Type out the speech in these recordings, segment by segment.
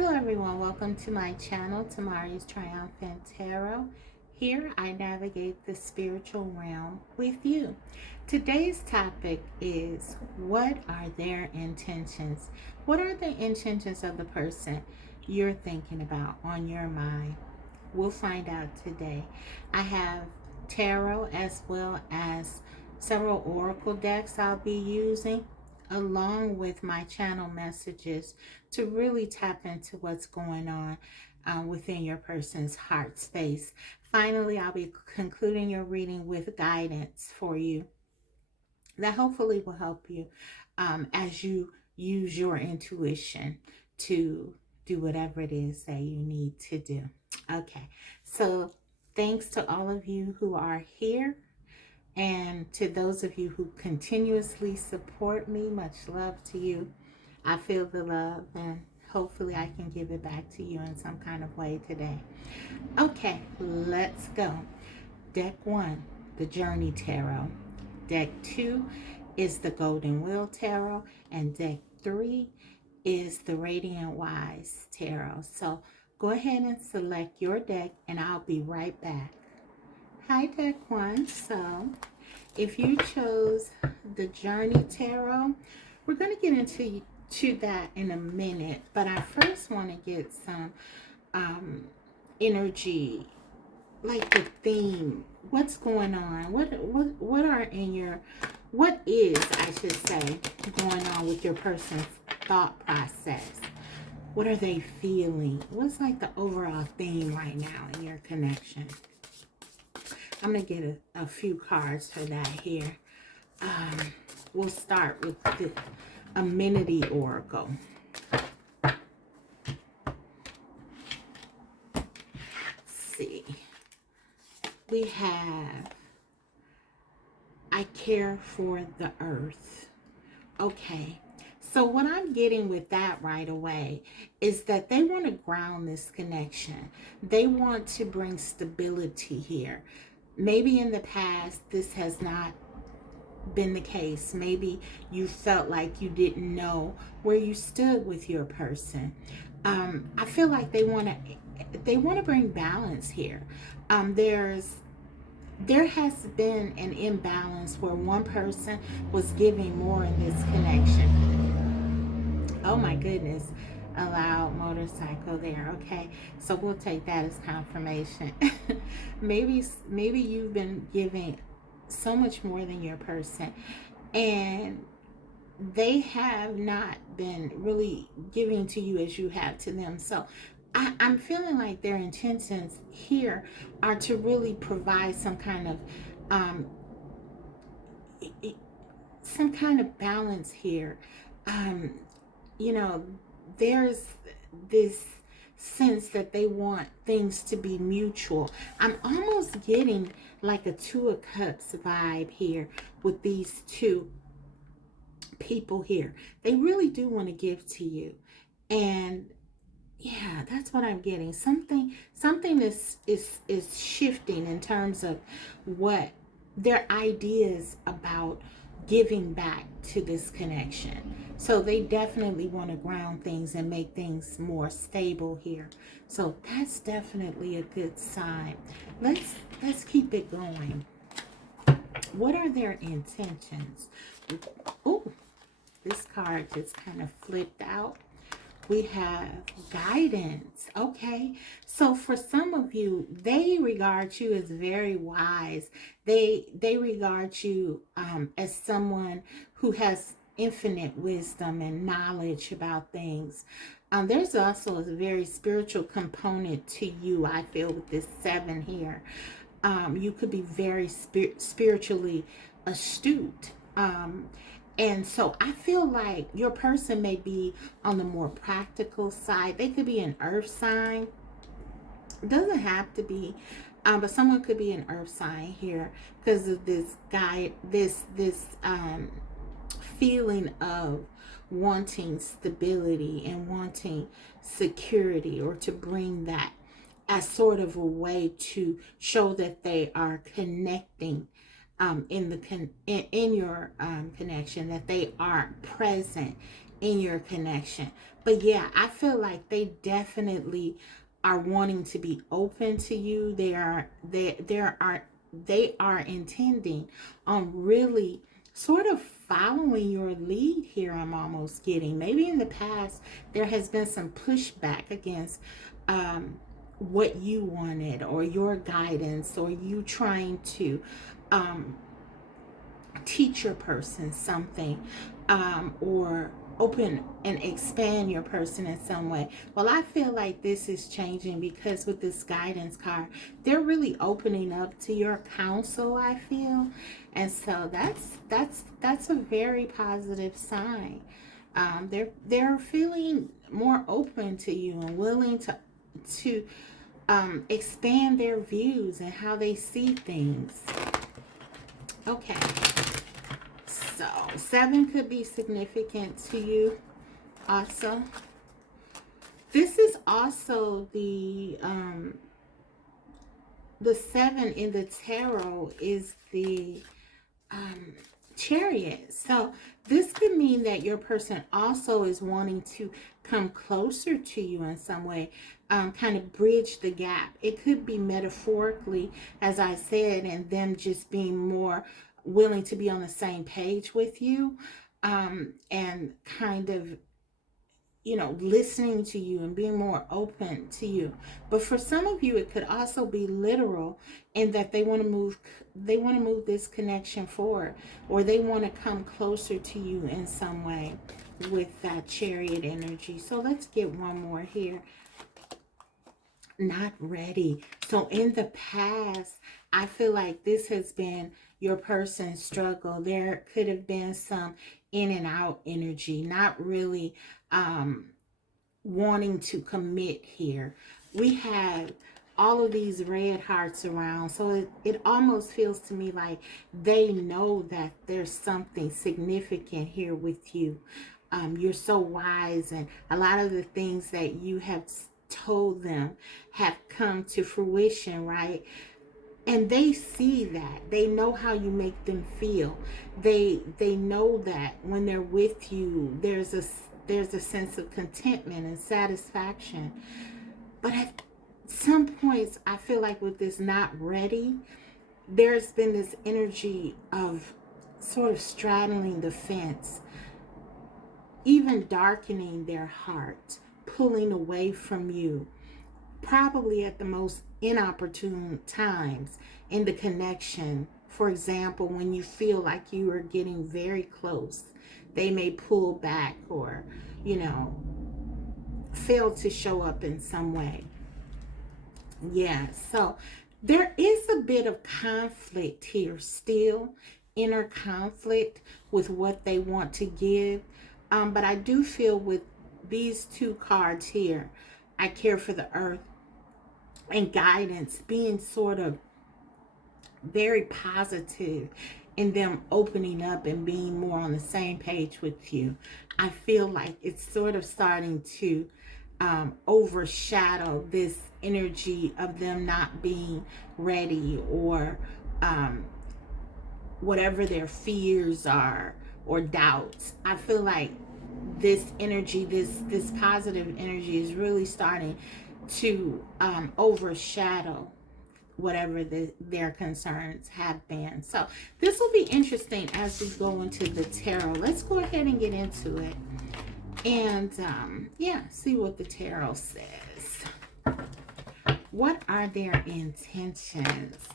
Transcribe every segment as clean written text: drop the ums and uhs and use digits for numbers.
Hello everyone, welcome to my channel, Tamari's Triumphant Tarot. Here I navigate the spiritual realm with you. Today's topic is, what are their intentions? What are the intentions of the person you're thinking about on your mind? We'll find out today. I have tarot as well as several oracle decks I'll be using, along with my channel messages to really tap into what's going on within your person's heart space. Finally, I'll be concluding your reading with guidance for you that hopefully will help you as you use your intuition to do whatever it is that you need to do. Okay, so thanks to all of you who are here, and to those of you who continuously support me. Much love to you. I feel the love, and hopefully I can give it back to you in some kind of way today. Okay, let's go. Deck 1, the Journey Tarot. Deck 2 is the Golden Wheel Tarot, and deck 3 is the Radiant Wise Tarot. So go ahead and select your deck, and I'll be right back. Hi, deck 1. So if you chose the Journey Tarot, we're going to get into that in a minute, but I first want to get some energy, like the theme. What's going on? What are in your, what is, I should say, going on with your person's thought process? What are they feeling? What's like the overall theme right now in your connection? I'm going to get a few cards for that here. We'll start with the Amenity Oracle. Let's see. We have, I care for the earth. Okay. So what I'm getting with that right away is that they want to ground this connection. They want to bring stability here. Maybe in the past, this has not been the case. Maybe you felt like you didn't know where you stood with your person. I feel like they want to bring balance here. There has been an imbalance where one person was giving more in this connection. Oh my goodness. A loud motorcycle there. Okay, so we'll take that as confirmation. maybe you've been giving so much more than your person, and they have not been really giving to you as you have to them. So I'm feeling like their intentions here are to really provide some kind of balance here. You know, there's this sense that they want things to be mutual. I'm almost getting like a Two of Cups vibe here with these two people here. They really do want to give to you, and yeah, that's what I'm getting. Something is shifting in terms of what their ideas about giving back to this connection. So they definitely want to ground things and make things more stable here. So that's definitely a good sign. Let's keep it going. What are their intentions? Oh, this card just kind of flipped out. We have guidance. Okay, so for some of you, they regard you as very wise. They regard you as someone who has infinite wisdom and knowledge about things. There's also a very spiritual component to you, I feel, with this 7 here. You could be very spiritually astute. And so I feel like your person may be on the more practical side. They could be an earth sign. It doesn't have to be, but someone could be an earth sign here because of this guy, this feeling of wanting stability and wanting security, or to bring that as sort of a way to show that they are connecting in your connection, that they are present in your connection. But yeah, I feel like they definitely are wanting to be open to you. They are intending on really sort of following your lead here. I'm almost getting, maybe in the past there has been some pushback against what you wanted, or your guidance, or you trying to um, teach your person something, or open and expand your person in some way. Well, I feel like this is changing, because with this guidance card, they're really opening up to your counsel, I feel. And so that's a very positive sign. They're feeling more open to you and willing to expand their views and how they see things. Okay. So 7 could be significant to you also. This is also the 7 in the tarot is the Chariot. So this could mean that your person also is wanting to come closer to you in some way, kind of bridge the gap. It could be metaphorically, as I said, and them just being more willing to be on the same page with you, and kind of, listening to you and being more open to you. But for some of you, it could also be literal, in that they want to move this connection forward, or they want to come closer to you in some way with that Chariot energy. So let's get one more here. Not ready. So in the past, I feel like this has been your person's struggle. There could have been some in and out energy, not really wanting to commit here. We have all of these red hearts around, so it almost feels to me like they know that there's something significant here with you. You're so wise, and a lot of the things that you have told them have come to fruition, right? And they see that. They know how you make them feel. They know that when they're with you, there's a sense of contentment and satisfaction. But at some points, I feel like with this not ready, there's been this energy of sort of straddling the fence, even darkening their heart, pulling away from you, probably at the most inopportune times in the connection. For example, when you feel like you are getting very close, they may pull back, or, fail to show up in some way. Yeah, so there is a bit of conflict here still, inner conflict with what they want to give. But I do feel with these 2 cards here, I care for the earth and guidance, being sort of very positive in them opening up and being more on the same page with you. I feel like it's sort of starting to overshadow this energy of them not being ready, or whatever their fears are or doubts. I feel like this energy, this positive energy, is really starting to overshadow whatever their concerns have been. So this will be interesting as we go into the tarot. Let's go ahead and get into it, and see what the tarot says. What are their intentions?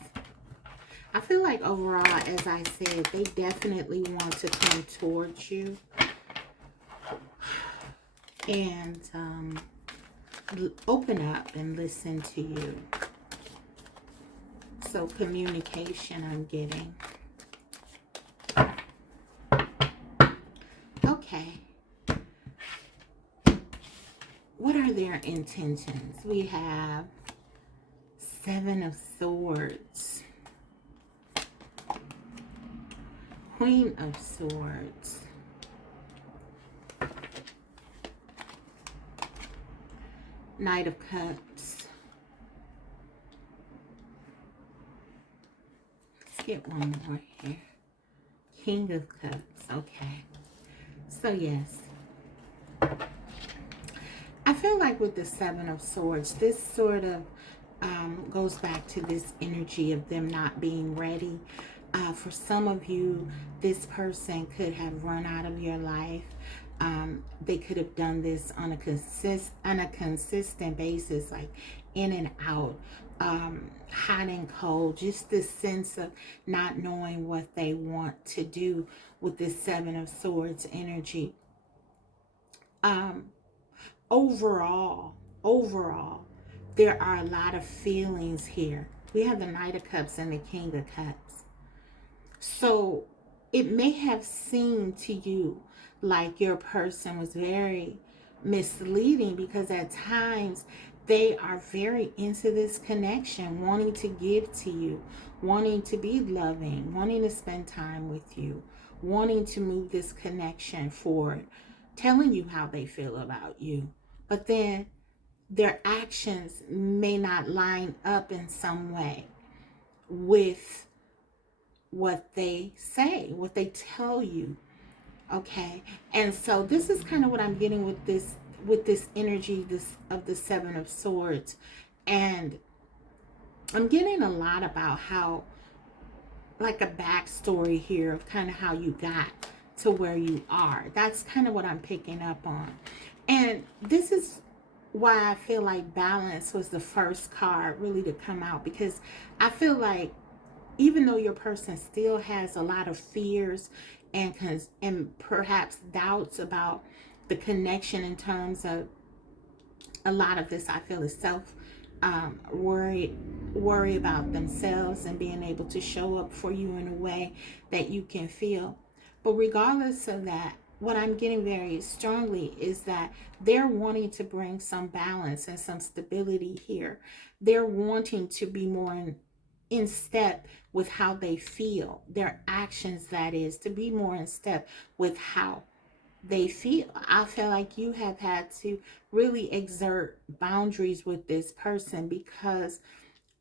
I feel like overall, as I said, they definitely want to come towards you and open up and listen to you. So communication, I'm getting. Okay. What are their intentions? We have 7 of Swords, Queen of Swords, Knight of Cups. Let's get one more here. King of Cups. Okay. So yes, I feel like with the Seven of Swords, this sort of goes back to this energy of them not being ready. For some of you, this person could have run out of your life. They could have done this on a consistent basis, like in and out, hot and cold. Just this sense of not knowing what they want to do with this Seven of Swords energy. Um, overall, there are a lot of feelings here. We have the Knight of Cups and the King of Cups. So it may have seemed to you like your person was very misleading, because at times they are very into this connection, wanting to give to you, wanting to be loving, wanting to spend time with you, wanting to move this connection forward, telling you how they feel about you. But then their actions may not line up in some way with what they say, what they tell you. Okay. And so this is kind of what I'm getting with this energy, this of the Seven of Swords. And I'm getting a lot about how, like, a backstory here of kind of how you got to where you are. That's kind of what I'm picking up on. And this is why I feel like balance was the first card really to come out, because I feel like even though your person still has a lot of fears and perhaps doubts about the connection, in terms of a lot of this, I feel, is self worry about themselves and being able to show up for you in a way that you can feel. But regardless of that, what I'm getting very strongly is that they're wanting to bring some balance and some stability here. They're wanting to be more in step with how they feel, their actions, that is, to be more in step with how they feel. I feel like you have had to really exert boundaries with this person because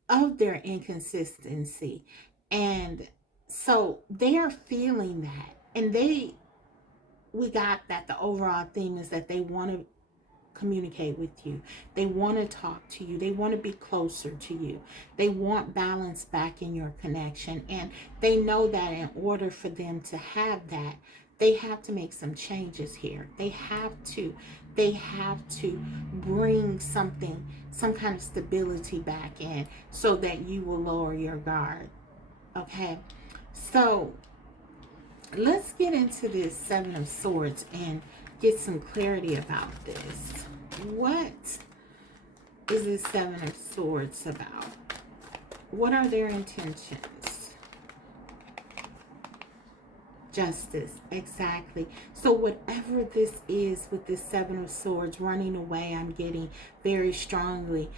of their inconsistency. And so they are feeling that. And we got that the overall theme is that they want to communicate with you. They want to talk to you. They want to be closer to you. They want balance back in your connection. And they know that in order for them to have that, they have to make some changes here. They have to bring something, some kind of stability back in, so that you will lower your guard. Okay. So let's get into this Seven of Swords and get some clarity about this. What is this Seven of Swords about? What are their intentions? Justice, exactly. So whatever this is with this Seven of Swords running away, I'm getting very strongly,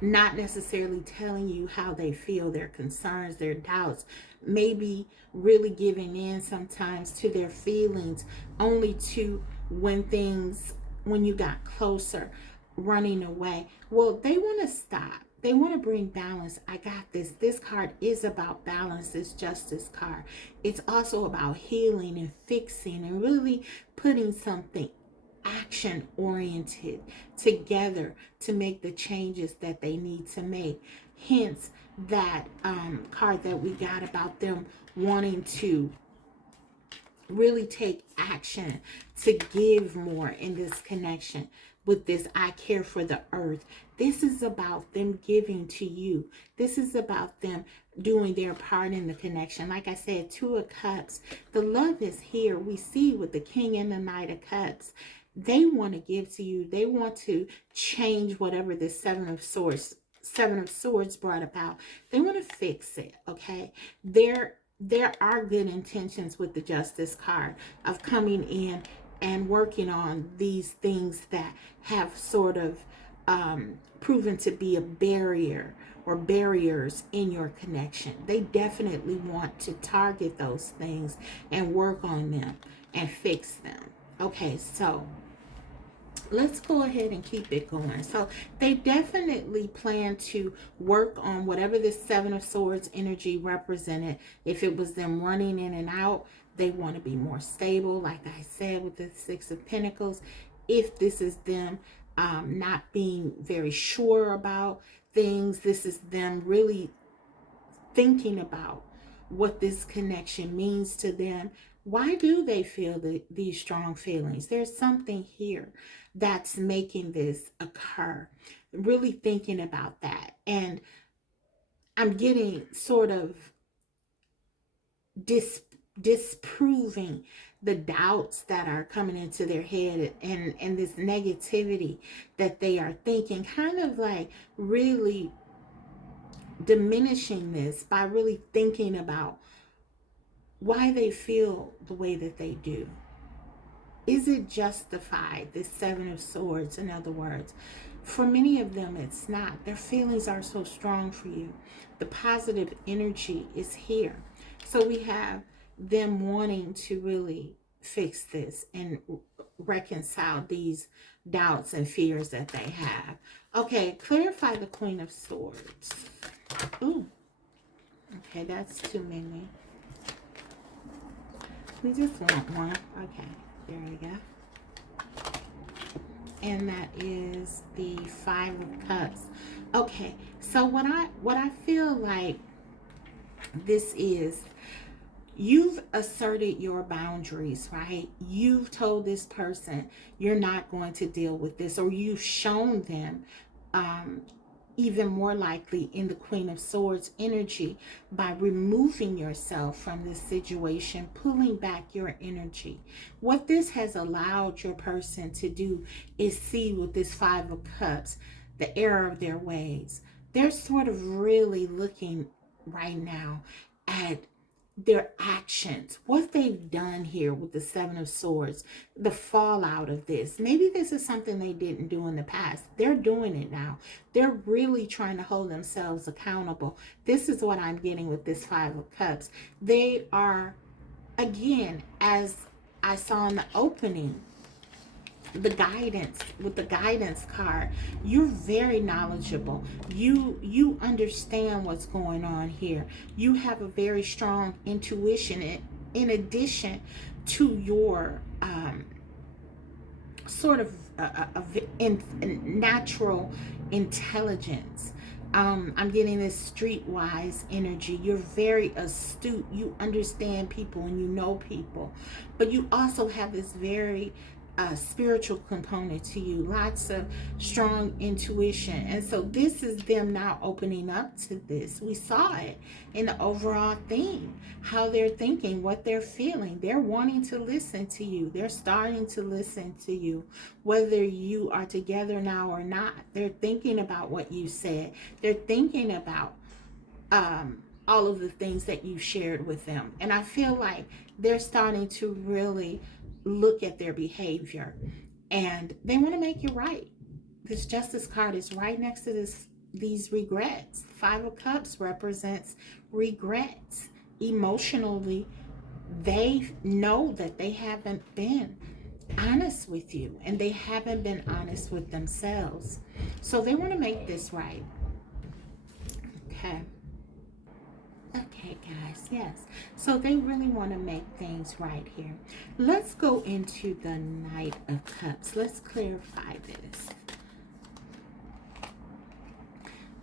not necessarily telling you how they feel, their concerns, their doubts, maybe really giving in sometimes to their feelings, only to when you got closer, running away. Well, they want to stop. They want to bring balance. I got this. This card is about balance, this Justice card. It's also about healing and fixing and really putting something action oriented together to make the changes that they need to make. Hence that card that we got about them wanting to really take action to give more in this connection with this I care for the earth. This is about them giving to you. This is about them doing their part in the connection. Like I said, Two of Cups, the love is here. We see with the King and the Knight of Cups, they want to give to you. They want to change whatever the Seven of Swords brought about. They want to fix it. Okay, there are good intentions with the Justice card of coming in and working on these things that have sort of proven to be a barrier or barriers in your connection. They definitely want to target those things and work on them and fix them. Okay, so let's go ahead and keep it going. So they definitely plan to work on whatever this Seven of Swords energy represented. If it was them running in and out, They want to be more stable, like I said, with the Six of Pentacles. If this is them not being very sure about things, this is them really thinking about what this connection means to them. Why do they feel these strong feelings? There's something here that's making this occur. Really thinking about that. And I'm getting sort of disproving the doubts that are coming into their head, and this negativity that they are thinking, kind of like really diminishing this by really thinking about why they feel the way that they do. Is it justified? This Seven of Swords, in other words. For many of them, it's not. Their feelings are so strong for you. The positive energy is here. So we have them wanting to really fix this and reconcile these doubts and fears that they have. Okay, clarify the Queen of Swords. Ooh. Okay, that's too many. We just want one. Okay, there we go. And that is the Five of Cups. Okay, so what I feel like this is, you've asserted your boundaries, right? You've told this person you're not going to deal with this, or you've shown them even more likely in the Queen of Swords energy by removing yourself from this situation, pulling back your energy. What this has allowed your person to do is see with this Five of Cups the error of their ways. They're sort of really looking right now at their actions, what they've done here with the Seven of Swords, the fallout of this. Maybe this is something they didn't do in the past. They're doing it now. They're really trying to hold themselves accountable. This is what I'm getting with this Five of Cups. They are, again, as I saw in the opening, the guidance, with the guidance card, you're very knowledgeable. You understand what's going on here. You have a very strong intuition in addition to your sort of natural intelligence. I'm getting this streetwise energy. You're very astute. You understand people and you know people, but you also have this very spiritual component to you, lots of strong intuition. And so this is them now opening up to this. We saw it in the overall theme, how they're thinking, what they're feeling. They're wanting to listen to you. They're starting to listen to you, whether you are together now or not. They're thinking about what you said. They're thinking about all of the things that you shared with them. And I feel like they're starting to really look at their behavior, and they want to make you right. This Justice card is right next to these regrets. Five of Cups represents regrets. Emotionally, they know that they haven't been honest with you, and they haven't been honest with themselves. So they want to make this right. Okay. Okay, guys, yes. So they really want to make things right here. Let's go into the Knight of Cups. Let's clarify this.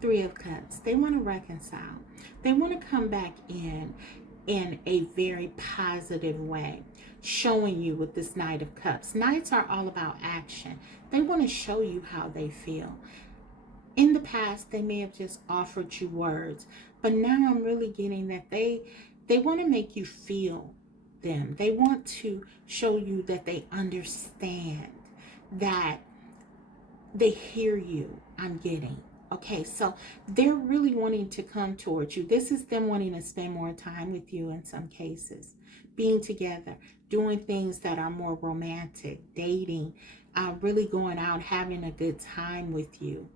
Three of Cups. They want to reconcile. They want to come back in a very positive way, showing you with this Knight of Cups. Knights are all about action. They want to show you how they feel. In the past, they may have just offered you words, but now I'm really getting that they want to make you feel them. They want to show you that they understand, that they hear you. I'm getting. Okay, so they're really wanting to come towards you. This is them wanting to spend more time with you in some cases, being together, doing things that are more romantic, dating, really going out, having a good time with you.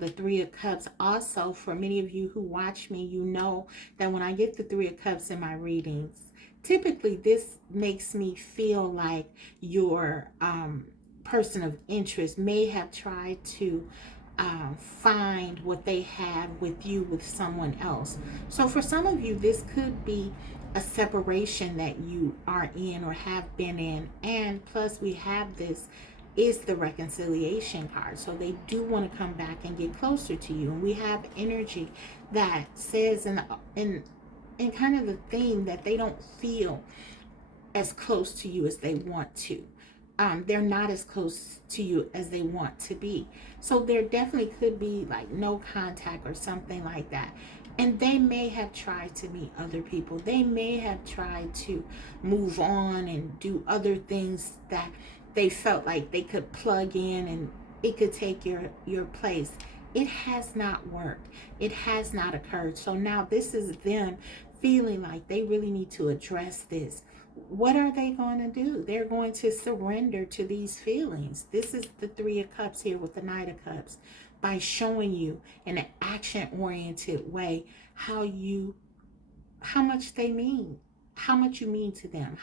The Three of Cups. Also, for many of you who watch me, you know that when I get the Three of Cups in my readings, typically this makes me feel like your person of interest may have tried to find what they have with you with someone else. So for some of you, this could be a separation that you are in or have been in. And plus we have this is the reconciliation card. So they do want to come back and get closer to you. And we have energy that says in kind of the theme that they don't feel as close to you as they want to. They're not as close to you as they want to be. So there definitely could be like no contact or something like that. And they may have tried to meet other people. They may have tried to move on and do other things that they felt like they could plug in and it could take your place. It has not worked. It has not occurred. So now this is them feeling like they really need to address this. What are they going to do? They're going to surrender to these feelings. This is the Three of Cups here with the Knight of Cups, by showing you in an action-oriented way how much they mean, how much you mean to them,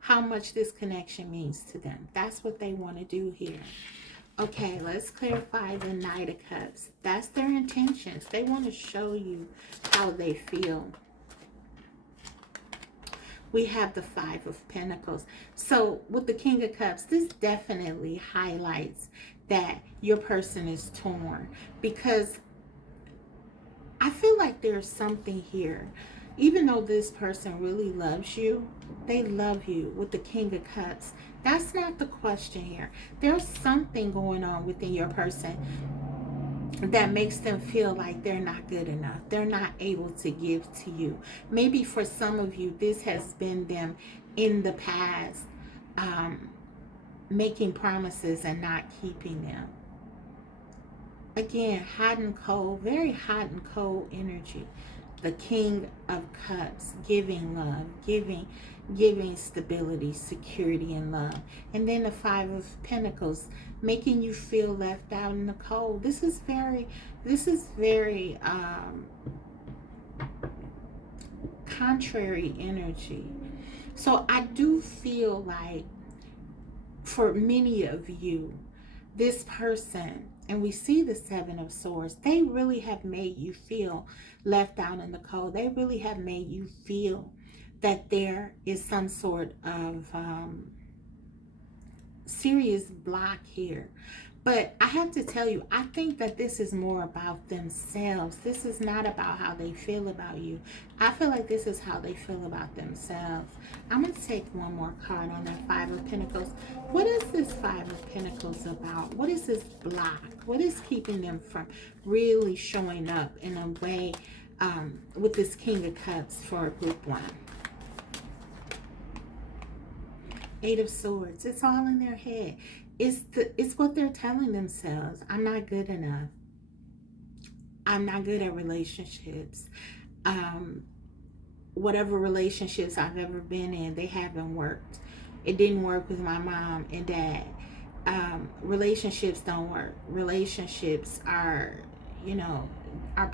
how much this connection means to them. That's what they want to do here. Okay, let's clarify the Knight of Cups. That's their intentions. They want to show you how they feel. We have the Five of Pentacles. So with the King of Cups, this definitely highlights that your person is torn, because I feel like there's something here. Even though this person really loves you, they love you with the King of Cups. That's not the question here. There's something going on within your person that makes them feel like they're not good enough. They're not able to give to you. Maybe for some of you, this has been them in the past, making promises and not keeping them. Again, hot and cold, very hot and cold energy. The King of Cups, giving love, giving stability, security, and love. And then the Five of Pentacles, making you feel left out in the cold. This is very contrary energy. So I do feel like for many of you, this person, and we see the Seven of Swords, they really have made you feel left out in the cold. They really have made you feel that there is some sort of serious block here. But I have to tell you, I think that this is more about themselves. This is not about how they feel about you. I feel like this is how they feel about themselves. I'm going to take one more card on that Five of Pentacles. What is this Five of Pentacles about? What is this block? What is keeping them from really showing up in a way with this King of Cups for group one? Eight of Swords. It's all in their head. It's what they're telling themselves. I'm not good enough. I'm not good at relationships. Whatever relationships I've ever been in, they haven't worked. It didn't work with my mom and dad. Relationships don't work. Relationships are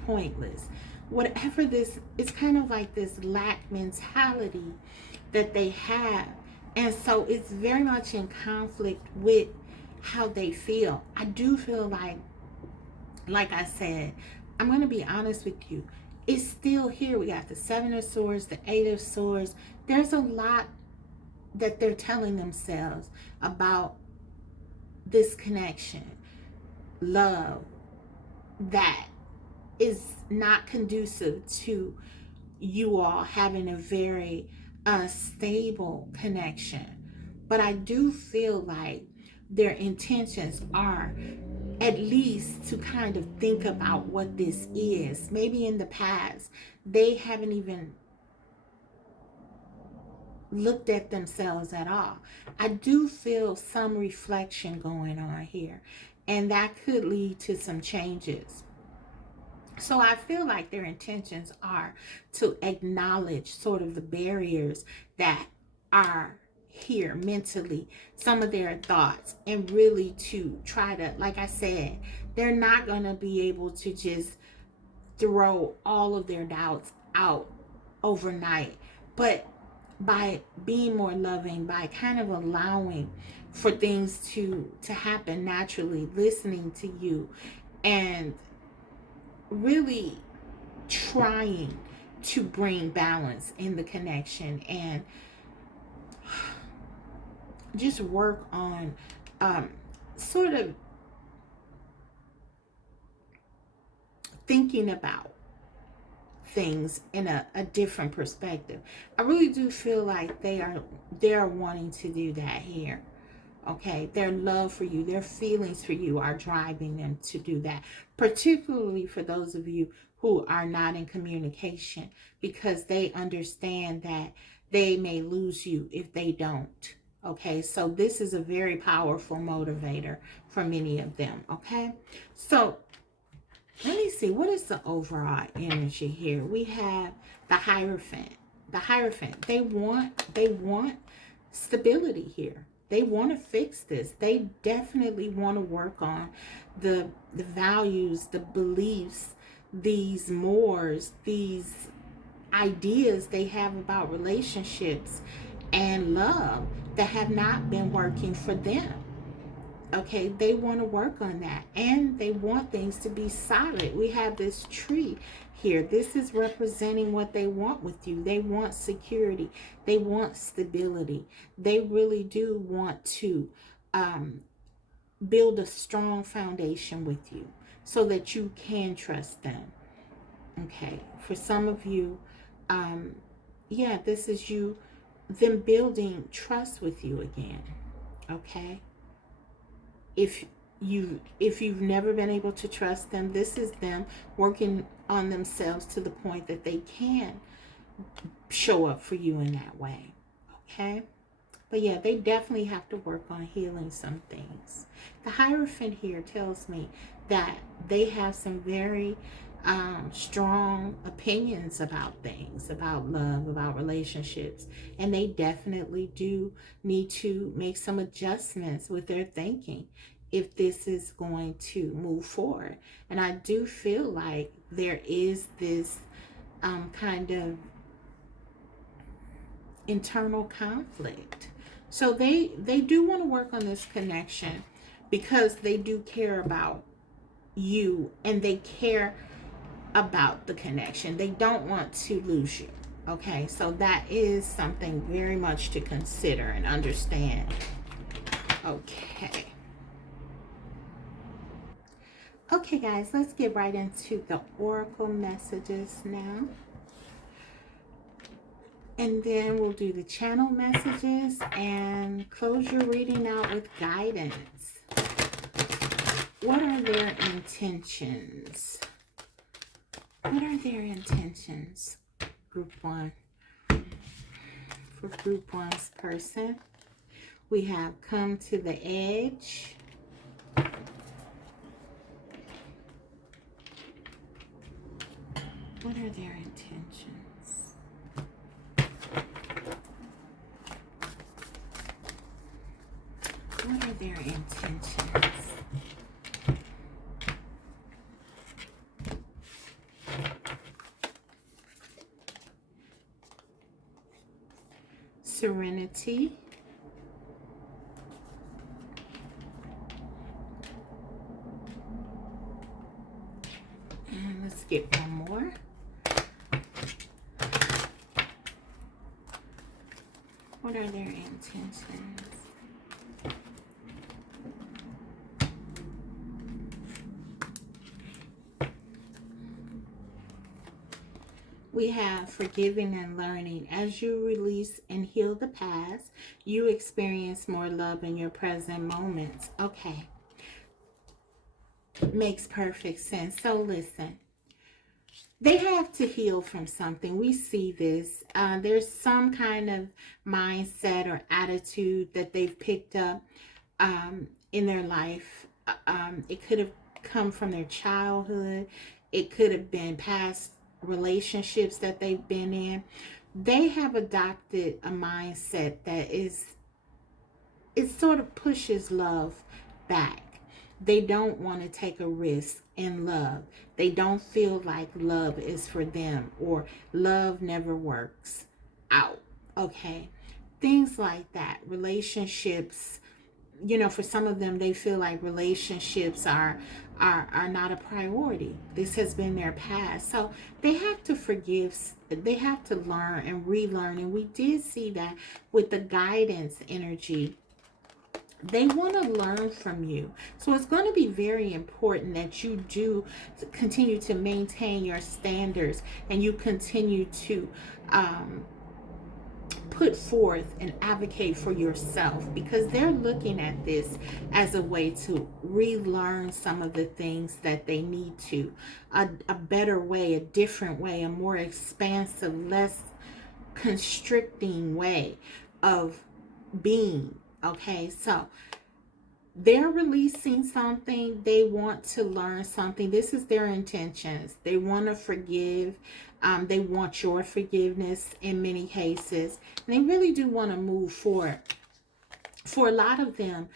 pointless. Whatever this, it's kind of like this lack mentality that they have. And so it's very much in conflict with how they feel. I do feel like I said, I'm going to be honest with you. It's still here. We got the Seven of Swords, the Eight of Swords. There's a lot that they're telling themselves about this connection, love, that is not conducive to you all having a very stable connection. But I do feel like their intentions are at least to kind of think about what this is. Maybe in the past they haven't even looked at themselves at all. I do feel some reflection going on here, and that could lead to some changes. So I feel like their intentions are to acknowledge sort of the barriers that are here mentally, some of their thoughts, and really to try to, like I said, they're not going to be able to just throw all of their doubts out overnight. But by being more loving, by kind of allowing for things to happen naturally, listening to you, and really trying to bring balance in the connection, and just work on sort of thinking about things in a different perspective. I really do feel like they're wanting to do that here. Okay, their love for you, their feelings for you are driving them to do that, particularly for those of you who are not in communication, because they understand that they may lose you if they don't. Okay, so this is a very powerful motivator for many of them. Okay, so let me see, what is the overall energy here? We have the Hierophant. The Hierophant, they want stability here. They want to fix this. They definitely want to work on the values, the beliefs, these mores, these ideas they have about relationships and love that have not been working for them. Okay, they want to work on that, and they want things to be solid. We have this tree here. This is representing what they want with you. They want security. They want stability. They really do want to build a strong foundation with you so that you can trust them. Okay, for some of you, yeah, this is them building trust with you again. Okay, if you've never been able to trust them, this is them working on themselves to the point that they can show up for you in that way. Okay, but yeah, they definitely have to work on healing some things. The Hierophant here tells me that they have some very strong opinions about things, about love, about relationships, and they definitely do need to make some adjustments with their thinking if this is going to move forward. And I do feel like there is this kind of internal conflict. So they do want to work on this connection because they do care about you, and they care about the connection. They don't want to lose you. Okay, so that is something very much to consider and understand. Okay. Okay, guys, let's get right into the oracle messages now. And then we'll do the channel messages and close your reading out with guidance. What are their intentions? What are their intentions? Group 1. For Group 1's person, we have come to the edge. What are their intentions? What are their intentions? Serenity. And let's get one more. What are their intentions? We have forgiving and learning. As you release and heal the past, you experience more love in your present moments. Okay. Makes perfect sense. So listen. They have to heal from something. We see this. There's some kind of mindset or attitude that they've picked up in their life. It could have come from their childhood. It could have been past relationships that they've been in. They have adopted a mindset that it sort of pushes love back. They don't want to take a risk in love. They don't feel like love is for them, or love never works out. Okay, things like that. Relationships for some of them, they feel like relationships are not a priority. This has been their past. So they have to forgive, they have to learn and relearn. And we did see that with the guidance energy. They want to learn from you. So it's going to be very important that you do continue to maintain your standards, and you continue to put forth and advocate for yourself, because they're looking at this as a way to relearn some of the things that they need to, a better way, a different way, a more expansive, less constricting way of being. Okay, so they're releasing something. They want to learn something. This is their intentions. They want to forgive. They want your forgiveness in many cases. And they really do want to move forward. For a lot of them,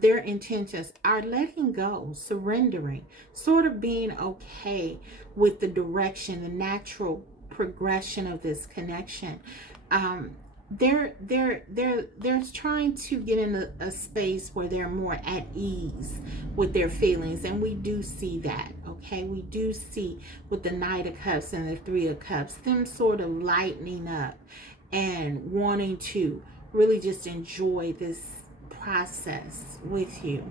their intentions are letting go, surrendering, sort of being okay with the direction, the natural progression of this connection. They're trying to get in a space where they're more at ease with their feelings, and we do see that. Okay, we do see with the Knight of Cups and the Three of Cups, them sort of lightening up and wanting to really just enjoy this process with you.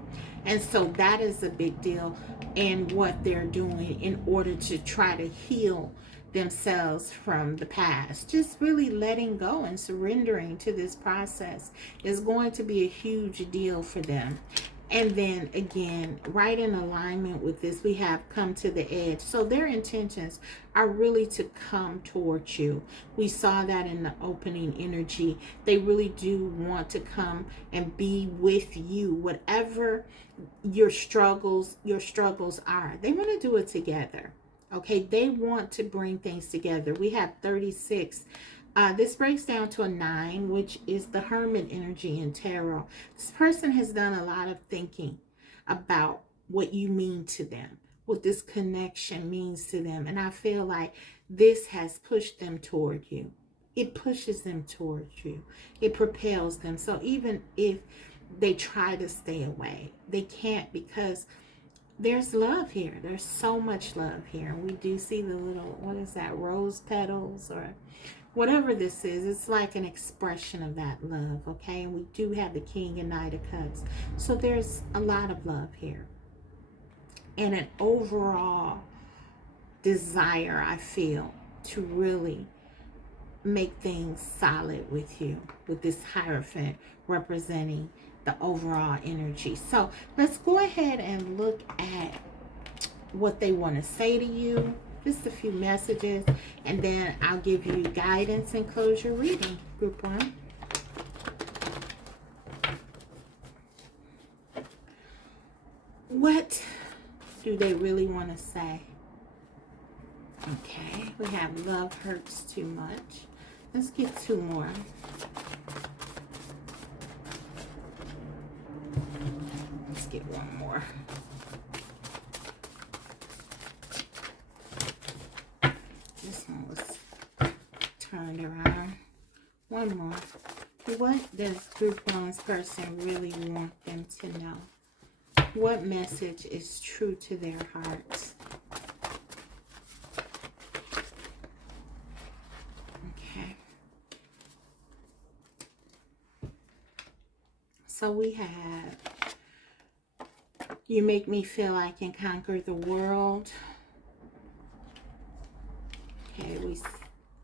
And so that is a big deal in what they're doing in order to try to heal themselves from the past. Just really letting go and surrendering to this process is going to be a huge deal for them. And then again, right in alignment with this, we have come to the edge. So their intentions are really to come towards you. We saw that in the opening energy. They really do want to come and be with you. Whatever your struggles are, they want to do it together. Okay, they want to bring things together. We have 36. This breaks down to a 9, which is the Hermit energy in tarot. This person has done a lot of thinking about what you mean to them, what this connection means to them. And I feel like this has pushed them toward you. It pushes them towards you. It propels them. So even if they try to stay away, they can't, because there's love here. There's so much love here. We do see the little, what is that, rose petals or whatever this is. It's like an expression of that love, okay? And we do have the King and Knight of Cups. So there's a lot of love here. And an overall desire, I feel, to really make things solid with you, with this Hierophant representing the overall energy. So let's go ahead and look at what they want to say to you. Just a few messages, and then I'll give you guidance and close your reading. Group 1. What do they really want to say? Okay, we have love hurts too much. Let's get 2 more. Let's get 1 more. This one was turned around. 1 more. What does Group 1's person really want them to know? What message is true to their hearts? Okay. So we have, you make me feel I can conquer the world. Okay,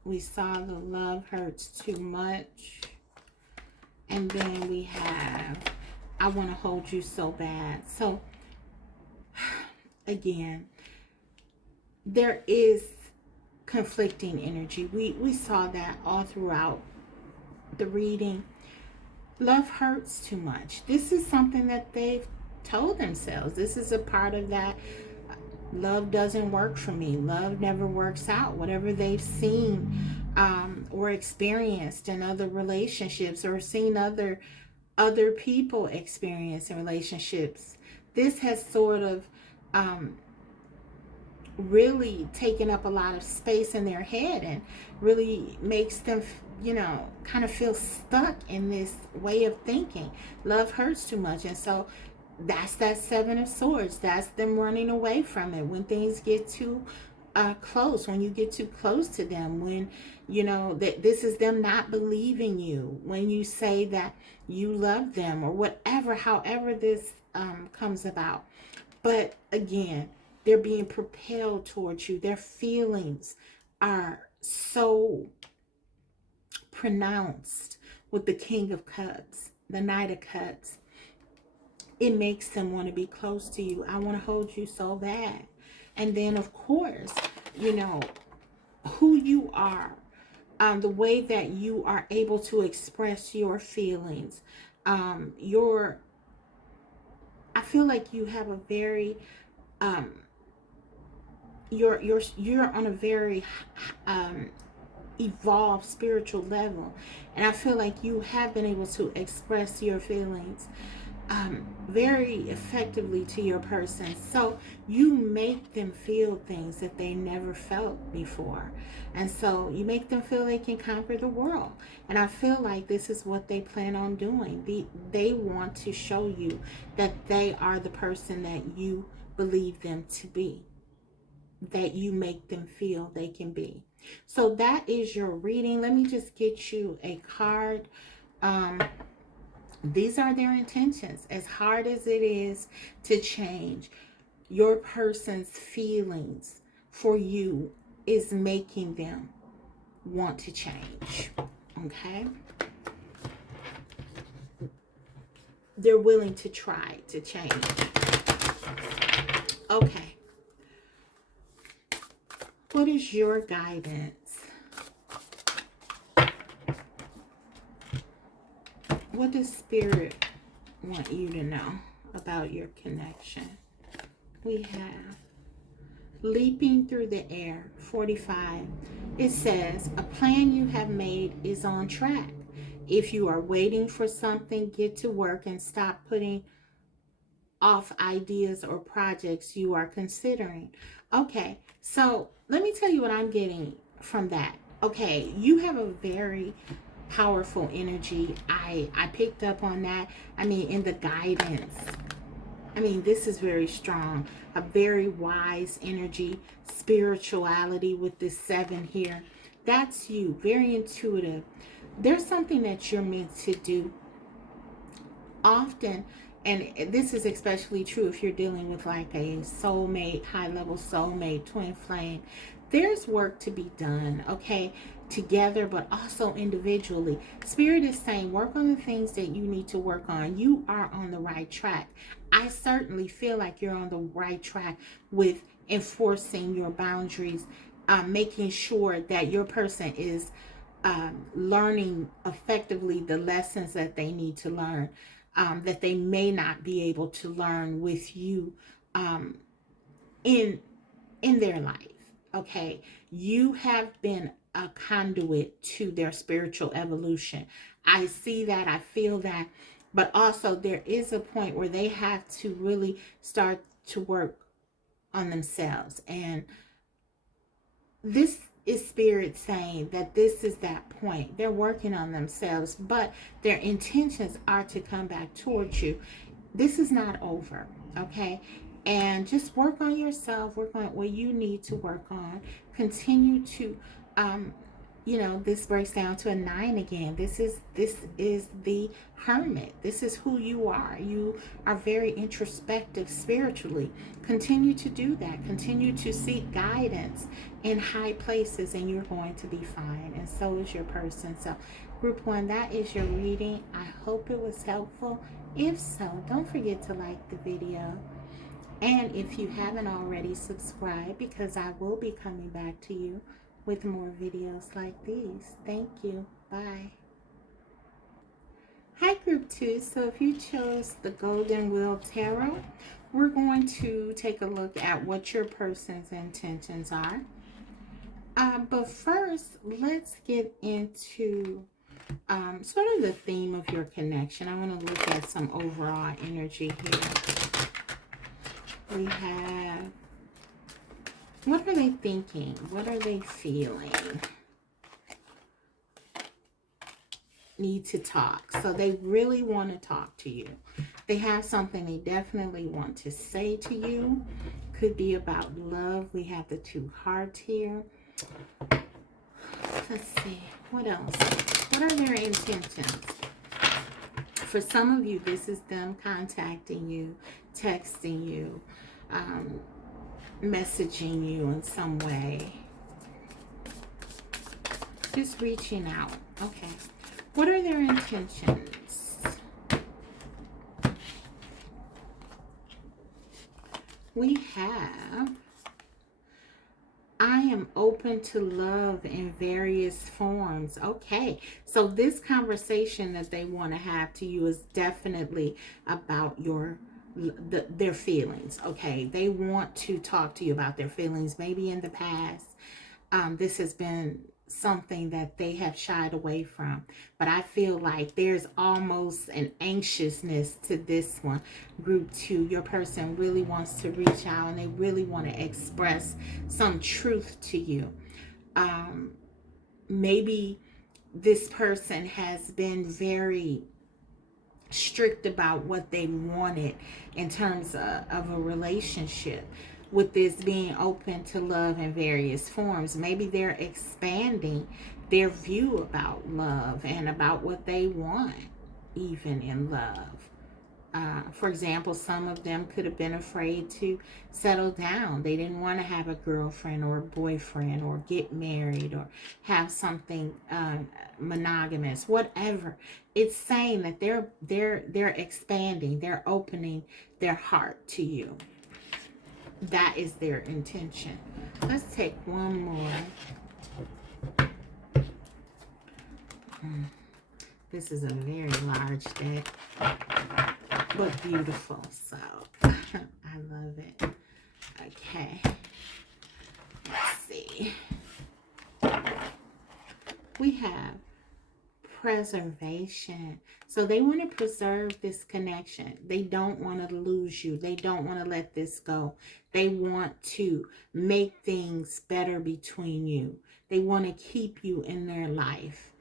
we saw the love hurts too much. And then we have, I want to hold you so bad. So, again, there is conflicting energy. We saw that all throughout the reading. Love hurts too much. This is something that they've told themselves. This is a part of that. Love doesn't work for me. Love never works out. Whatever they've seen or experienced in other relationships, or seen other people experience in relationships, this has sort of really taken up a lot of space in their head, and really makes them kind of feel stuck in this way of thinking. Love hurts too much. And so that's that Seven of Swords. That's them running away from it when things get too close, when you get too close to them, when that this is them not believing you when you say that you love them, or whatever, however this comes about. But again, they're being propelled towards you. Their feelings are so pronounced with the King of Cups, the Knight of Cups. It makes them want to be close to you. I want to hold you so bad. And then, of course, who you are, the way that you are able to express your feelings, I feel like you have a very, you're on a very evolved spiritual level, and I feel like you have been able to express your feelings very effectively to your person. So you make them feel things that they never felt before. And so you make them feel they can conquer the world. And I feel like this is what they plan on doing. They want to show you that they are the person that you believe them to be, that you make them feel they can be. So that is your reading. Let me just get you a card. These are their intentions. As hard as it is to change, your person's feelings for you is making them want to change. Okay? They're willing to try to change. Okay. What is your guidance? What does Spirit want you to know about your connection? We have leaping through the air, 45. It says, a plan you have made is on track. If you are waiting for something, get to work and stop putting off ideas or projects you are considering. Okay, so let me tell you what I'm getting from that. Okay, you have a very powerful energy. I picked up on that. I mean, in the guidance, I mean, this is very strong. A very wise energy, spirituality with this 7 here. That's you. Very intuitive. There's something that you're meant to do often, and this is especially true if you're dealing with like a soulmate, high-level soulmate, twin flame. There's work to be done, okay, together, but also individually. Spirit is saying, work on the things that you need to work on. You are on the right track. I certainly feel like you're on the right track with enforcing your boundaries, making sure that your person is learning effectively the lessons that they need to learn, that they may not be able to learn with you in their life. Okay, you have been a conduit to their spiritual evolution. I see that, I feel that, but also there is a point where they have to really start to work on themselves. And this is Spirit saying that this is that point. They're working on themselves, but their intentions are to come back towards you. This is not over, okay? And just work on yourself, work on what you need to work on. Continue to, this breaks down to a 9 again. This is the Hermit. This is who you are. You are very introspective spiritually. Continue to do that. Continue to seek guidance in high places, and you're going to be fine. And so is your person. So, group 1, that is your reading. I hope it was helpful. If so, don't forget to like the video. And if you haven't already, subscribe, because I will be coming back to you with more videos like these. Thank you. Bye. Hi, group 2. So if you chose the Golden Wheel Tarot, we're going to take a look at what your person's intentions are. But first, let's get into sort of the theme of your connection. I want to look at some overall energy here. We have, what are they thinking? What are they feeling? need to talk. So they really want to talk to you. They have something they definitely want to say to you. Could be about love. We have the 2 hearts here. Let's see. What else? What are their intentions? For some of you, this is them contacting you, texting you, messaging you in some way. Just reaching out. Okay. What are their intentions? We have, I am open to love in various forms. Okay. So this conversation that they want to have to you is definitely about their feelings. Okay. They want to talk to you about their feelings. Maybe in the past, this has been something that they have shied away from, but I feel like there's almost an anxiousness to this one. Group 2, your person really wants to reach out and they really want to express some truth to you. Maybe this person has been very strict about what they wanted in terms of a relationship. With this being open to love in various forms, maybe they're expanding their view about love and about what they want, even in love. For example, some of them could have been afraid to settle down. They didn't want to have a girlfriend or a boyfriend or get married or have something monogamous, whatever. It's saying that they're expanding, they're opening their heart to you. That is their intention. Let's take one more. This is a very large deck, but beautiful. So I love it. Okay. Let's see. We have preservation. So they want to preserve this connection. They don't want to lose you. They don't want to let this go. They want to make things better between you. They want to keep you in their life.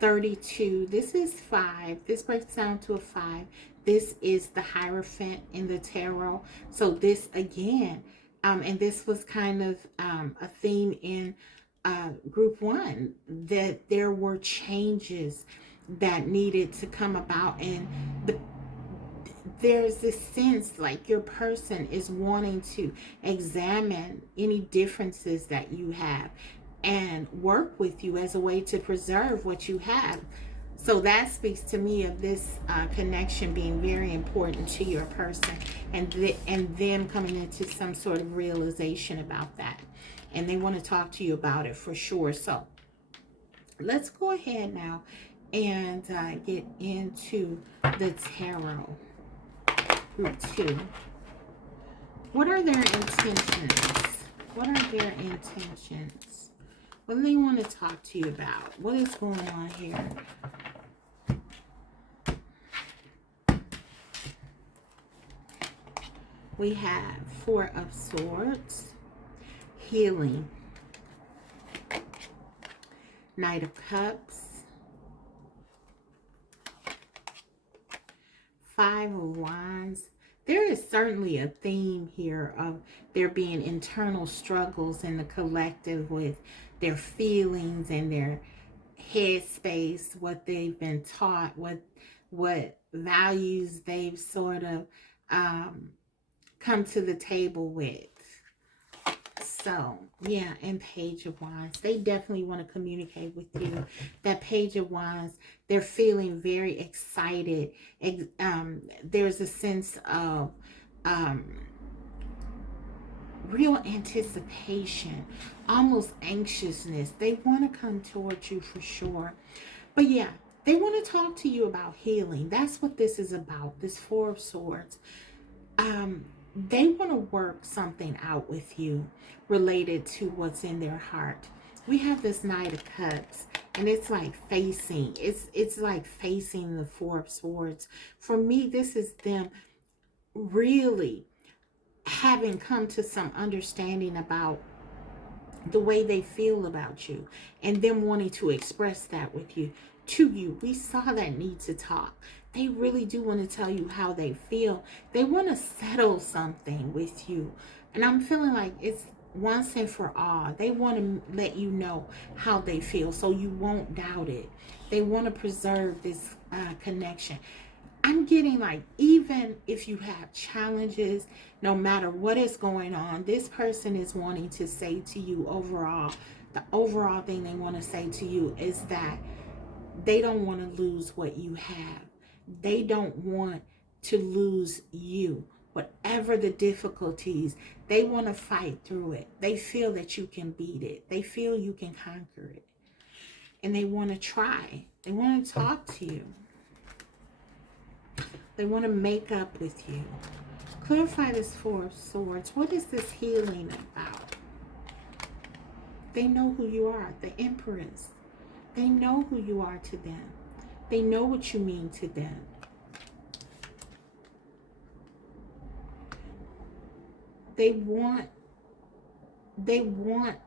32. This is 5. This breaks down to a 5. This is the Hierophant in the tarot. So this again, and this was kind of a theme in group 1, that there were changes that needed to come about, and there's this sense like your person is wanting to examine any differences that you have and work with you as a way to preserve what you have. So that speaks to me of this connection being very important to your person, and them coming into some sort of realization about that. And they want to talk to you about it for sure. So let's go ahead now and get into the tarot. Group 2. What are their intentions? What are their intentions? What do they want to talk to you about? What is going on here? We have 4 of Swords, healing, Knight of Cups, 5 of Wands. There is certainly a theme here of there being internal struggles in the collective with their feelings and their headspace, what they've been taught, what values they've sort of come to the table with. So, yeah, and Page of Wands. They definitely want to communicate with you. That Page of Wands, they're feeling very excited. There's a sense of real anticipation, almost anxiousness. They want to come towards you for sure. But yeah, they want to talk to you about healing. That's what this is about, this 4 of Swords. They want to work something out with you related to what's in their heart. We have this Knight of Cups, and it's like facing, it's like facing the 4 of Swords. For me, this is them really having come to some understanding about the way they feel about you, and them wanting to express that with you to you. We saw that need to talk. They really do want to tell you how they feel. They want to settle something with you. And I'm feeling like it's once and for all. They want to let you know how they feel so you won't doubt it. They want to preserve this connection. I'm getting like, even if you have challenges, no matter what is going on, this person is wanting to say to you overall, the overall thing they want to say to you is that they don't want to lose what you have. They don't want to lose you. Whatever the difficulties, they want to fight through it. They feel that you can beat it. They feel you can conquer it. And they want to try. They want to talk to you. They want to make up with you. Clarify this Four of Swords. What is this healing about? They know who you are. The Empress. They know who you are to them. They know what you mean to them. They want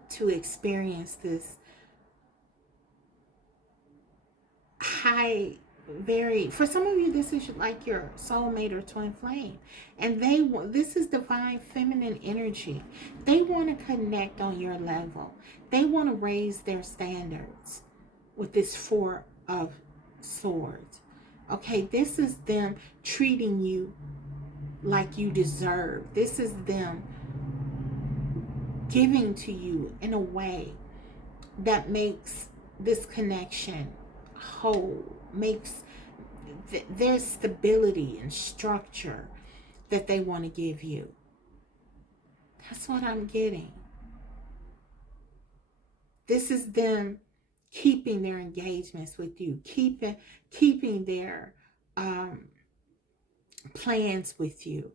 to experience this high, very, for some of you, this is like your soulmate or twin flame. And this is divine feminine energy. They want to connect on your level. They want to raise their standards with this Four of Swords. Okay, this is them treating you like you deserve. This is them giving to you in a way that makes this connection whole, makes there's stability and structure that they want to give you. That's what I'm getting. This is them keeping their engagements with you, keeping their plans with you,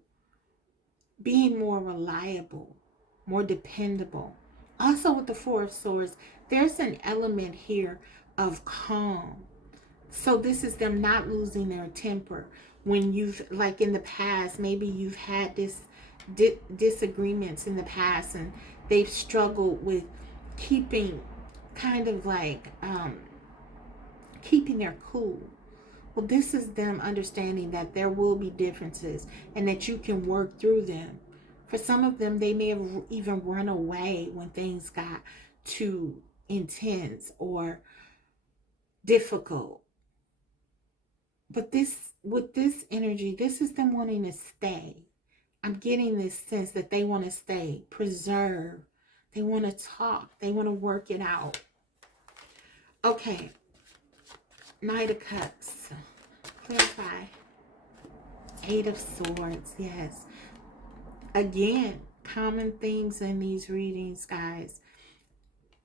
being more reliable, more dependable. Also with the Four of Swords, there's an element here of calm. So this is them not losing their temper. When you've, like in the past, maybe you've had this disagreements in the past and they've struggled with keeping kind of like keeping their cool. Well, this is them understanding that there will be differences and that you can work through them. For some of them, they may have even run away when things got too intense or difficult. But with this energy, this is them wanting to stay. I'm getting this sense that they want to stay, preserve. They want to talk. They want to work it out. Okay. Knight of Cups. Clarify. Eight of Swords. Yes. Again, common themes in these readings, guys.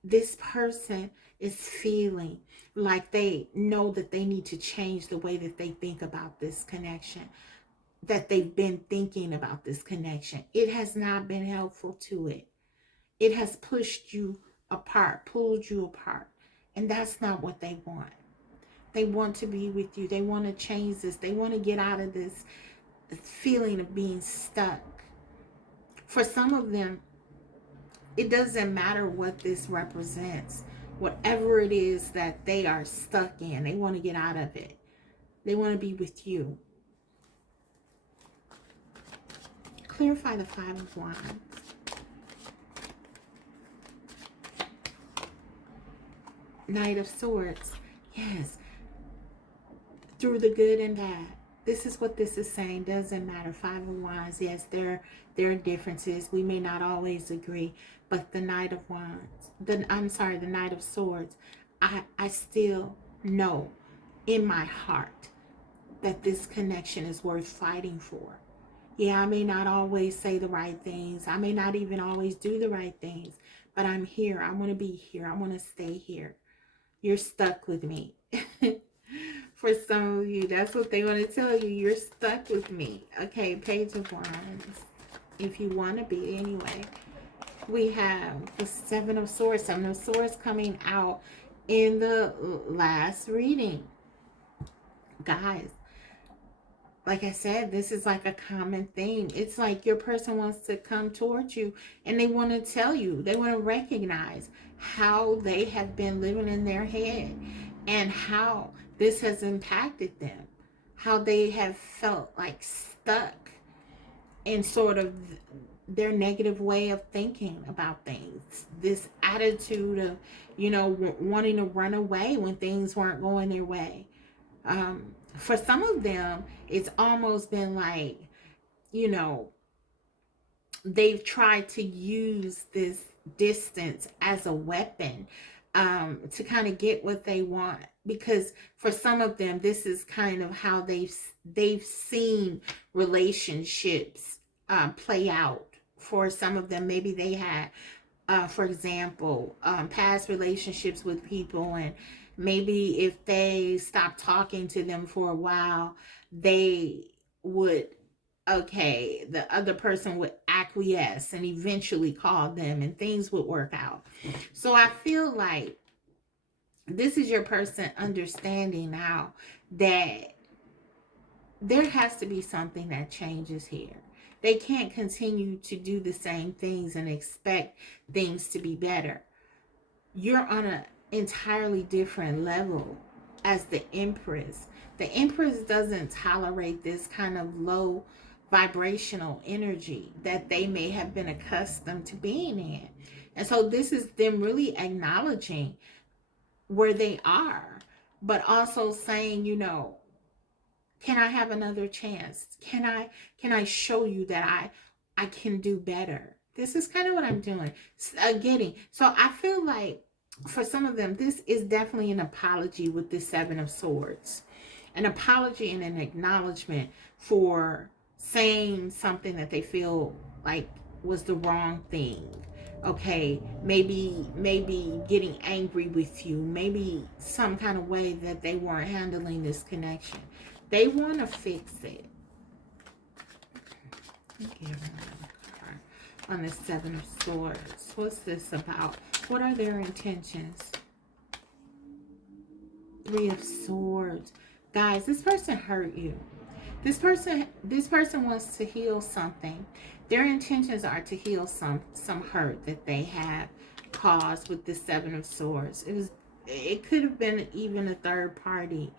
This person is feeling like they know that they need to change the way that they think about this connection, that they've been thinking about this connection. It has not been helpful to it. It has pushed you apart, pulled you apart. And that's not what they want. They want to be with you. They want to change this. They want to get out of this feeling of being stuck. For some of them, it doesn't matter what this represents. Whatever it is that they are stuck in, they want to get out of it. They want to be with you. Clarify the Five of Wands. Knight of Swords. Yes. Through the good and bad. This is what this is saying. Doesn't matter. Five of Wands. Yes, there are differences. We may not always agree. But the Knight of Wands. The Knight of Swords. I still know in my heart that this connection is worth fighting for. Yeah, I may not always say the right things. I may not even always do the right things. But I'm here. I want to be here. I want to stay here. You're stuck with me. For some of you, that's what they want to tell you. You're stuck with me. Okay, Page of Wands. If you want to be, anyway. We have the Seven of Swords. Seven of Swords coming out in the last reading. Guys, like I said, this is like a common theme. It's like your person wants to come towards you and they want to tell you, they want to recognize how they have been living in their head. and how this has impacted them, how they have felt like stuck in sort of their negative way of thinking about things, this attitude of, wanting to run away when things weren't going their way. For some of them, it's almost been like, you know, they've tried to use this distance as a weapon, to kind of get what they want. Because for some of them, this is kind of how they've seen relationships play out. For some of them, maybe they had, for example, past relationships with people, and maybe if they stopped talking to them for a while, they would, okay, the other person would acquiesce and eventually call them, and things would work out. So I feel like this is your person understanding now that there has to be something that changes here. They can't continue to do the same things and expect things to be better. You're on an entirely different level as the Empress. The Empress doesn't tolerate this kind of low vibrational energy that they may have been accustomed to being in. And so this is them really acknowledging where they are, but also saying, can I have another chance? Can I show you that I can do better? This is kind of what I'm doing. Getting. So I feel like for some of them, this is definitely an apology with the Seven of Swords. An apology and an acknowledgement for saying something that they feel like was the wrong thing. Okay, maybe getting angry with you, maybe some kind of way that they weren't handling this connection. They want to fix it. On the Seven of Swords, what's this about? What are their intentions? Three of Swords. Guys, this person hurt you. This person wants to heal something. Their intentions are to heal some hurt that they have caused with the Seven of Swords. It could have been even a third party.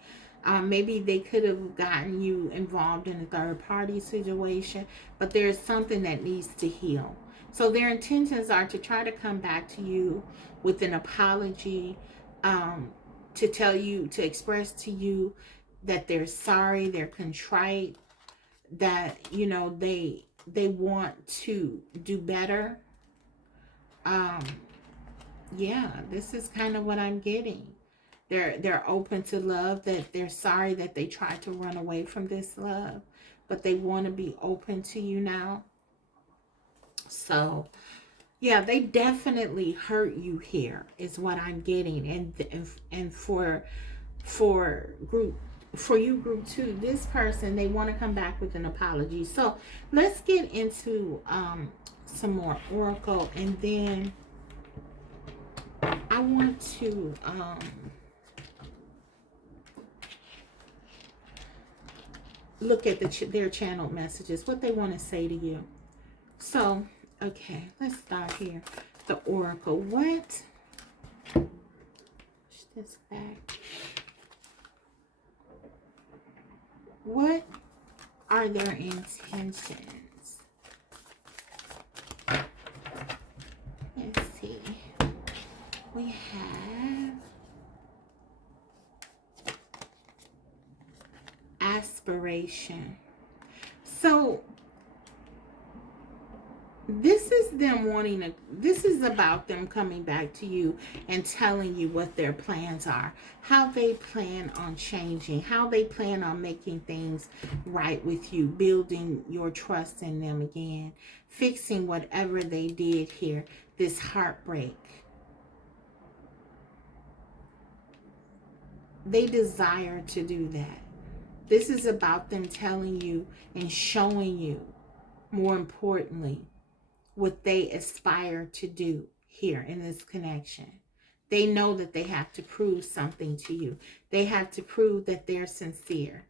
Maybe they could have gotten you involved in a third party situation, but there's something that needs to heal. So their intentions are to try to come back to you with an apology, to tell you, to express to you that they're sorry, they're contrite, that they want to do better. Yeah, this is kind of what I'm getting. They're open to love, that they're sorry that they tried to run away from this love, but they want to be open to you now. So yeah, they definitely hurt you here is what I'm getting. And for you, group 2, this person, they want to come back with an apology. So let's get into some more oracle, and then I want to look at their channeled messages, what they want to say to you. So okay, let's start here. The oracle. What? Push this back. What are their intentions? Let's see. We have aspiration. So this is them wanting to, this is about them coming back to you and telling you what their plans are, how they plan on changing, how they plan on making things right with you, building your trust in them again, fixing whatever they did here, this heartbreak. They desire to do that. This is about them telling you and showing you, more importantly, what they aspire to do here in this connection. They know that they have to prove something to you. They have to prove that they're sincere.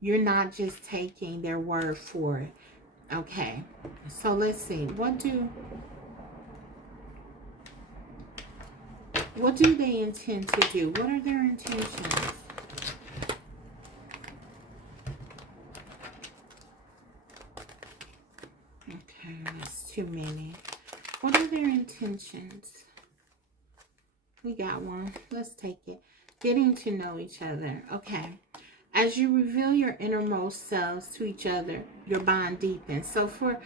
You're not just taking their word for it. Okay, so let's see. What What do they intend to do? What are their intentions? Okay, that's too many. What are their intentions? We got one. Let's take it. Getting to know each other. Okay. As you reveal your innermost selves to each other, your bond deepens. So for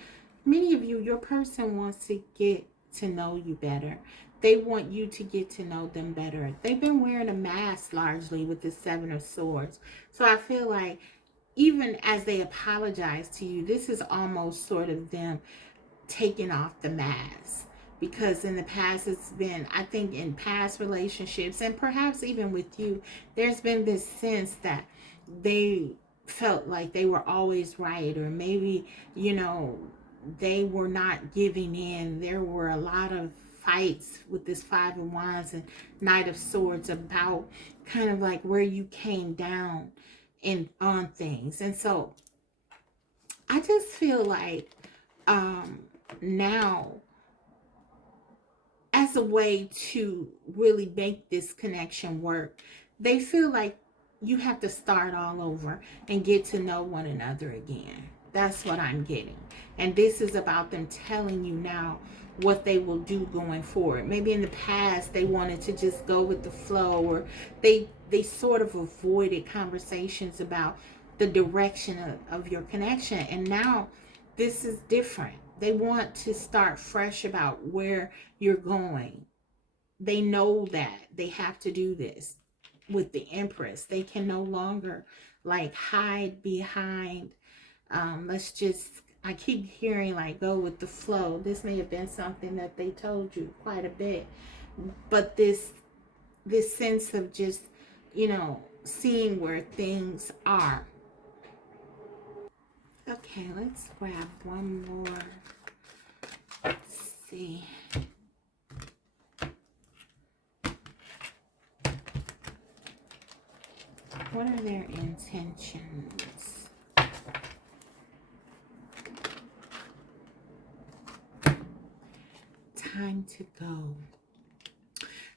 many of you, your person wants to get to know you better. They want you to get to know them better. They've been wearing a mask largely with the Seven of Swords. So I feel like even as they apologize to you, this is almost sort of them taking off the mask. Because in the past, it's been, I think in past relationships, and perhaps even with you, there's been this sense that they felt like they were always right, or maybe, you know, they were not giving in. There were a lot of fights with this Five of Wands and Knight of Swords about kind of like where you came down in on things. And so I just feel like now, as a way to really make this connection work, they feel like you have to start all over and get to know one another again. That's what I'm getting. And this is about them telling you now what they will do going forward. Maybe in the past they wanted to just go with the flow, or they sort of avoided conversations about the direction of your connection. And now this is different. They want to start fresh about where you're going. They know that they have to do this with the Empress. They can no longer like hide behind, let's just, I keep hearing like go with the flow. This may have been something that they told you quite a bit, but this sense of just, you know, seeing where things are. Okay, let's grab one more. Let's see. What are their intentions? Time to go.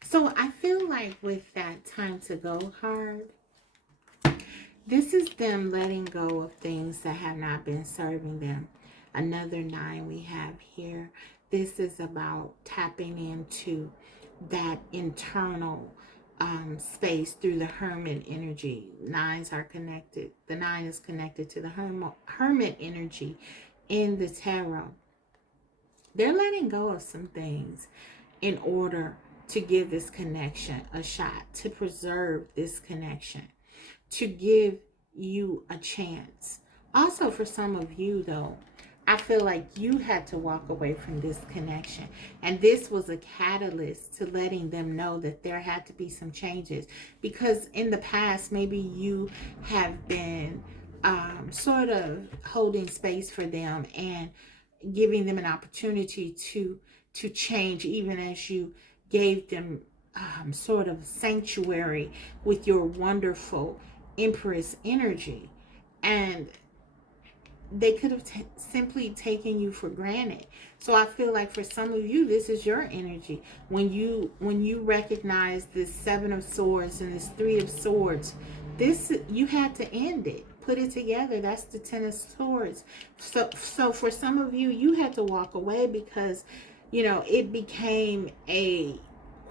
So I feel like with that time to go card, this is them letting go of things that have not been serving them. Another 9 we have here. This is about tapping into that internal space through the Hermit energy. 9s are connected. The 9 is connected to the Hermit energy in the tarot. They're letting go of some things in order to give this connection a shot, to preserve this connection, to give you a chance. Also, for some of you, though, I feel like you had to walk away from this connection. And this was a catalyst to letting them know that there had to be some changes. Because in the past, maybe you have been sort of holding space for them and giving them an opportunity to change, even as you gave them sort of sanctuary with your wonderful Empress energy. And they could have simply taken you for granted. So I feel like for some of you, this is your energy. When you recognize this 7 of Swords and this 3 of Swords, this, you had to end it, put it together. That's the 10 of Swords. So for some of you, you had to walk away because, you know, it became a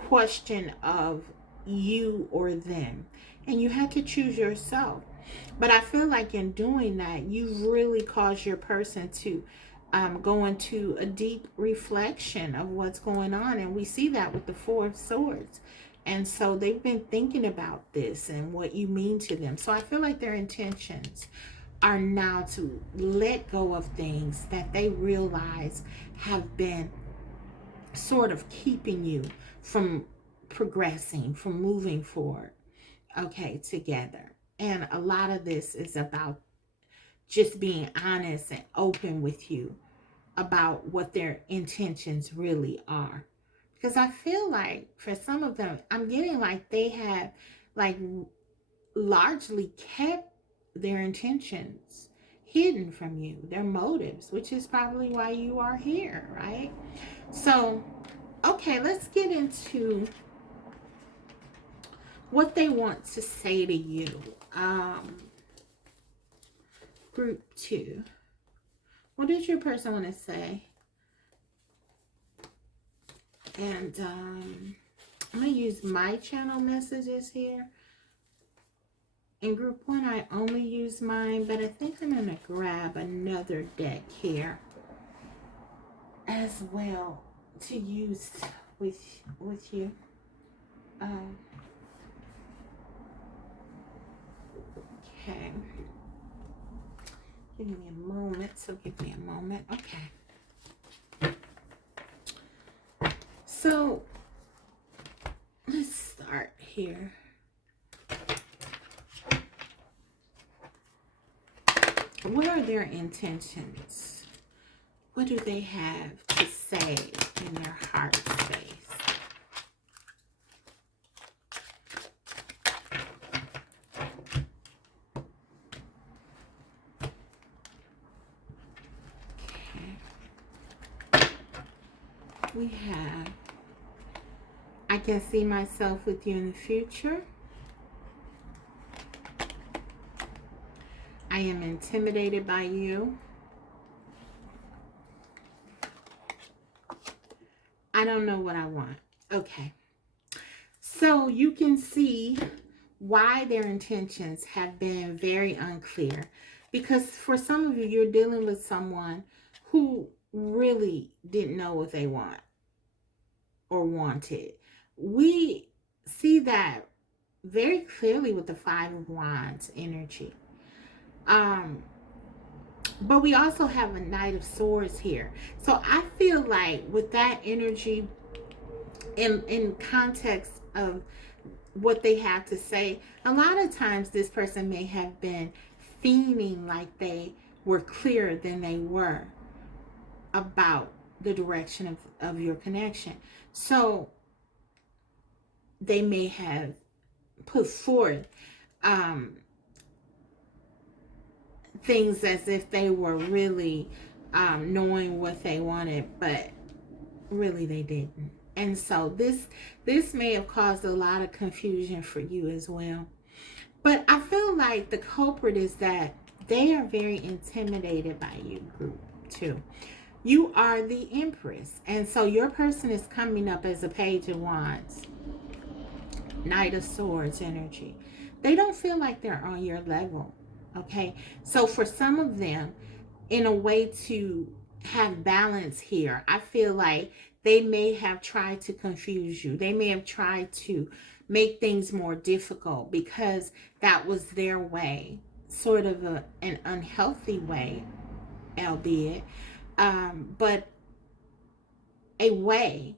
question of you or them, and you had to choose yourself. But I feel like in doing that, you've really caused your person to go into a deep reflection of what's going on. And we see that with the 4 of Swords. And so they've been thinking about this and what you mean to them. So I feel like their intentions are now to let go of things that they realize have been sort of keeping you from progressing, from moving forward, okay, together. And a lot of this is about just being honest and open with you about what their intentions really are. Because I feel like for some of them, I'm getting like they have like largely kept their intentions hidden from you, their motives, which is probably why you are here, right? So, okay, let's get into what they want to say to you. Group 2. What does your person want to say? And I'm going to use my channel messages here. In group 1, I only use mine, but I think I'm going to grab another deck here as well to use with you. Okay. Give me a moment. Okay. So let's start here. What are their intentions? What do they have to say in their heart space? Okay. We have, I can see myself with you in the future. I am intimidated by you. I don't know what I want. Okay. So you can see why their intentions have been very unclear. Because for some of you, you're dealing with someone who really didn't know what they want or wanted. We see that very clearly with the 5 of Wands energy. But we also have a Knight of Swords here. So I feel like with that energy, in context of what they have to say, a lot of times this person may have been feeling like they were clearer than they were about the direction of your connection. So they may have put forth things as if they were really knowing what they wanted, but really they didn't. And so this may have caused a lot of confusion for you as well. But I feel like the culprit is that they are very intimidated by you, group 2. You are the Empress. And so your person is coming up as a Page of Wands, Knight of Swords energy. They don't feel like they're on your level. Okay. So for some of them, in a way to have balance here, I feel like they may have tried to confuse you. They may have tried to make things more difficult because that was their way, sort of an unhealthy way, albeit, but a way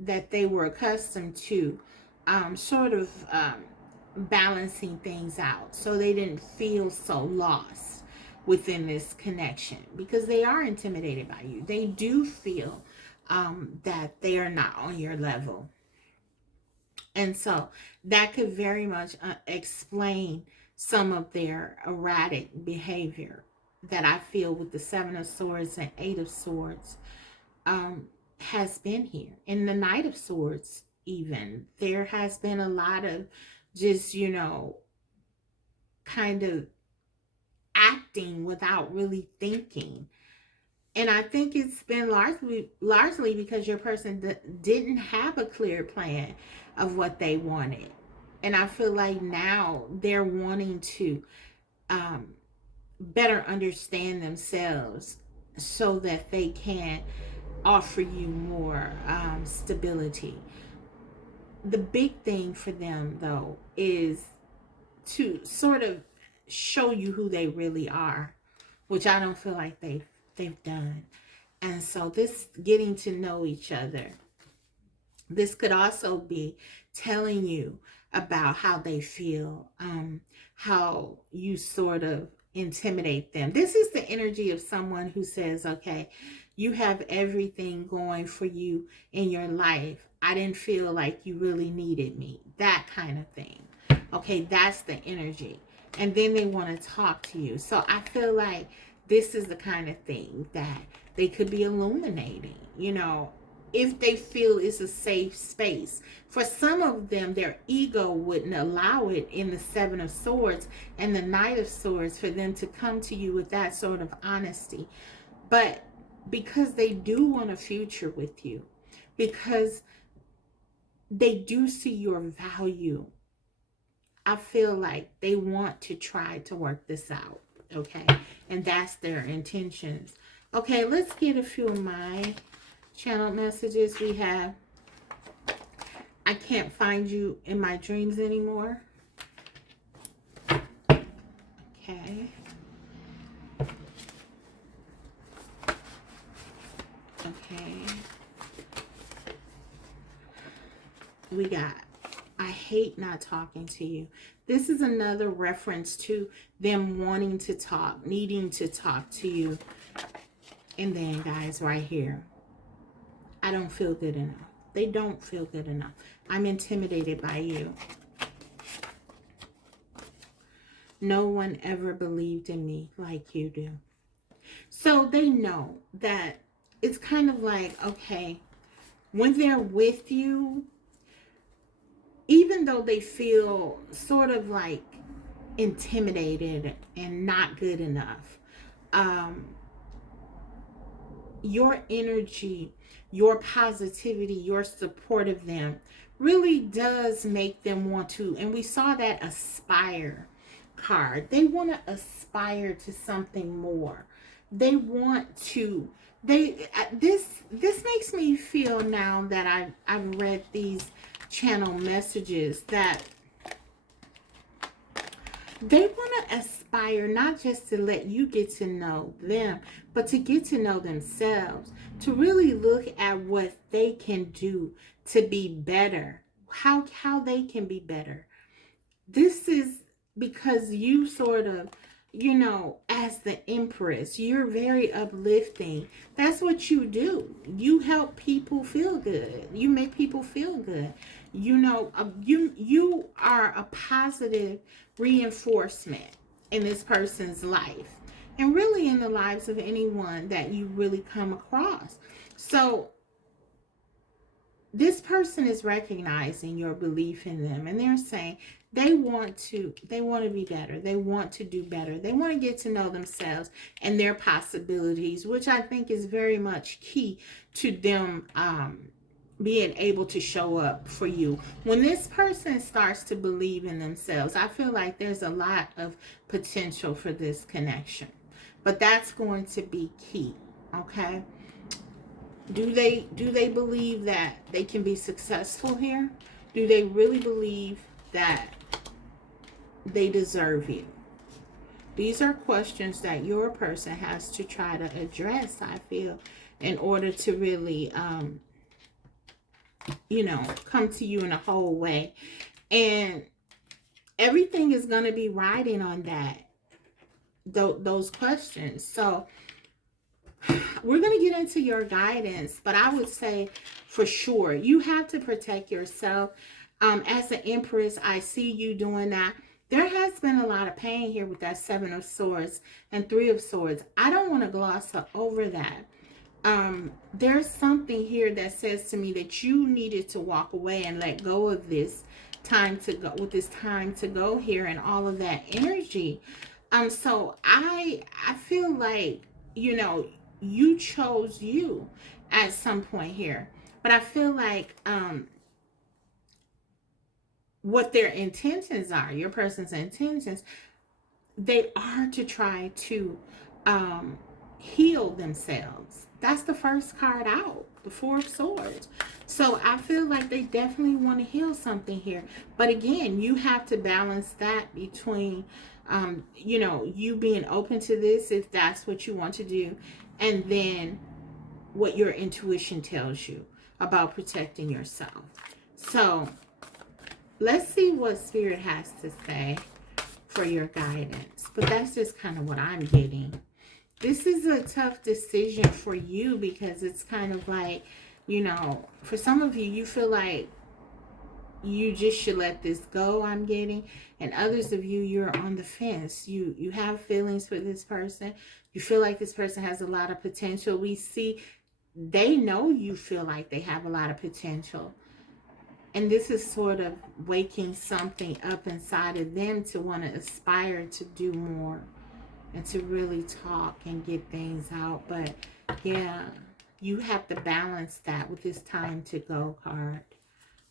that they were accustomed to, sort of balancing things out so they didn't feel so lost within this connection, because they are intimidated by you. They do feel that they are not on your level. And so that could very much explain some of their erratic behavior that I feel with the 7 of Swords and 8 of Swords has been here. In the Knight of Swords, even, there has been a lot of just, kind of acting without really thinking. And I think it's been largely because your person didn't have a clear plan of what they wanted. And I feel like now they're wanting to better understand themselves so that they can offer you more stability. The big thing for them, though, is to sort of show you who they really are, which I don't feel like they've done. And so this getting to know each other, this could also be telling you about how they feel, how you sort of intimidate them. This is the energy of someone who says, okay, you have everything going for you in your life. I didn't feel like you really needed me. That kind of thing. Okay, that's the energy. And then they want to talk to you. So I feel like this is the kind of thing that they could be illuminating, if they feel it's a safe space. For some of them, their ego wouldn't allow it in the Seven of Swords and the Knight of Swords for them to come to you with that sort of honesty. But because they do want a future with you, because they do see your value, I feel like they want to try to work this out. Okay. And that's their intentions. Okay, let's get a few of my channel messages. We have, I can't find you in my dreams anymore. Okay. Okay. We got, I hate not talking to you. This is another reference to them wanting to talk, needing to talk to you. And then, guys, right here, I don't feel good enough. They don't feel good enough. I'm intimidated by you. No one ever believed in me like you do. So they know that it's kind of like, okay, when they're with you, even though they feel sort of like intimidated and not good enough, your energy, your positivity, your support of them really does make them want to, and we saw that aspire card. They want to aspire to something more. They want to, this makes me feel, now that I've read these channel messages, that they want to aspire not just to let you get to know them, but to get to know themselves, to really look at what they can do to be better, how they can be better. This is because you sort of, you know, as the Empress, you're very uplifting. That's what you do. You help people feel good. You make people feel good. You know, you are a positive reinforcement in this person's life, and really in the lives of anyone that you really come across. So this person is recognizing your belief in them, and they're saying they want to be better. They want to do better. They want to get to know themselves and their possibilities, which I think is very much key to them being able to show up for you. When this person starts to believe in themselves, I feel like there's a lot of potential for this connection. But that's going to be key, okay? Do they believe that they can be successful here? Do they really believe that they deserve you? These are questions that your person has to try to address, I feel, in order to really, you know, come to you in a whole way. And everything is going to be riding on that, those questions. So we're going to get into your guidance, but I would say for sure you have to protect yourself. As an Empress, I see you doing that. There has been a lot of pain here with that Seven of Swords and Three of Swords. I don't want to gloss over that. There's something here that says to me that you needed to walk away and let go of this time to go, with this time to go here and all of that energy. So I feel like, you know, you chose you at some point here, but I feel like what their intentions are, your person's intentions, they are to try to heal themselves. That's the first card out, the Four of Swords. So I feel like they definitely want to heal something here. But again, you have to balance that between, you know, you being open to this if that's what you want to do, and then what your intuition tells you about protecting yourself. So let's see what Spirit has to say for your guidance. But that's just kind of what I'm getting. This is a tough decision for you because it's kind of like, you know, for some of you, you feel like you just should let this go, I'm getting. And others of you, you're on the fence. You have feelings for this person. You feel like this person has a lot of potential. We see they know you feel like they have a lot of potential. And this is sort of waking something up inside of them to want to aspire to do more and to really talk and get things out. But yeah, you have to balance that with this time to go card.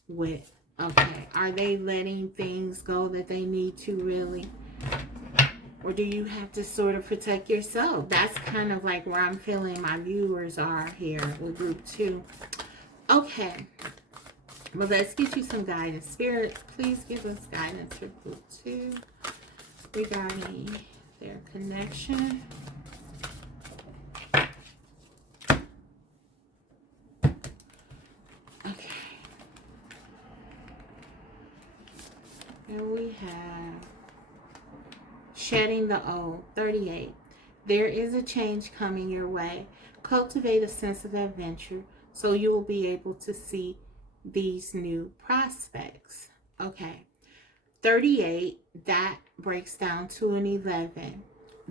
With, okay, are they letting things go that they need to really? Or do you have to sort of protect yourself? That's kind of like where I'm feeling my viewers are here with group 2. Okay. Well, let's get you some guidance. Spirits, please give us guidance for group 2 regarding their connection. Okay. And we have shedding the old, 38. There is a change coming your way. Cultivate a sense of adventure so you will be able to see these new prospects. Okay. 38, that breaks down to an 11.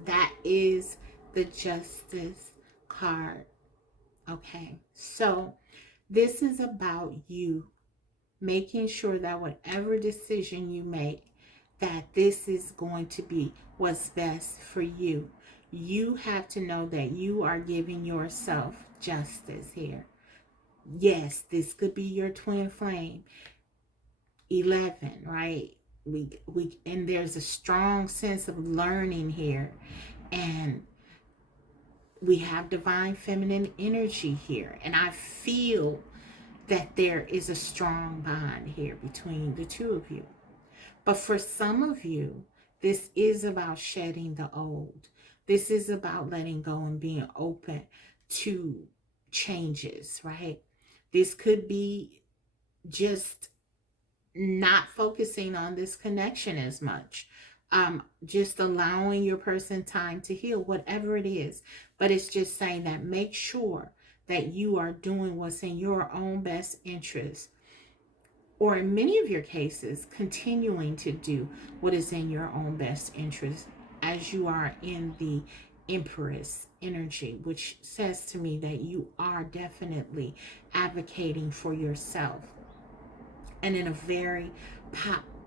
That is the justice card. Okay. So this is about you making sure that whatever decision you make, that this is going to be what's best for you. You have to know that you are giving yourself justice here. Yes, this could be your twin flame. 11, right? We and there's a strong sense of learning here, and we have divine feminine energy here, and I feel that there is a strong bond here between the two of you. But for some of you, this is about shedding the old. This is about letting go and being open to changes, right? This could be just not focusing on this connection as much. Just allowing your person time to heal, whatever it is. But it's just saying that make sure that you are doing what's in your own best interest, or in many of your cases, continuing to do what is in your own best interest as you are in the Empress energy, which says to me that you are definitely advocating for yourself, and in a very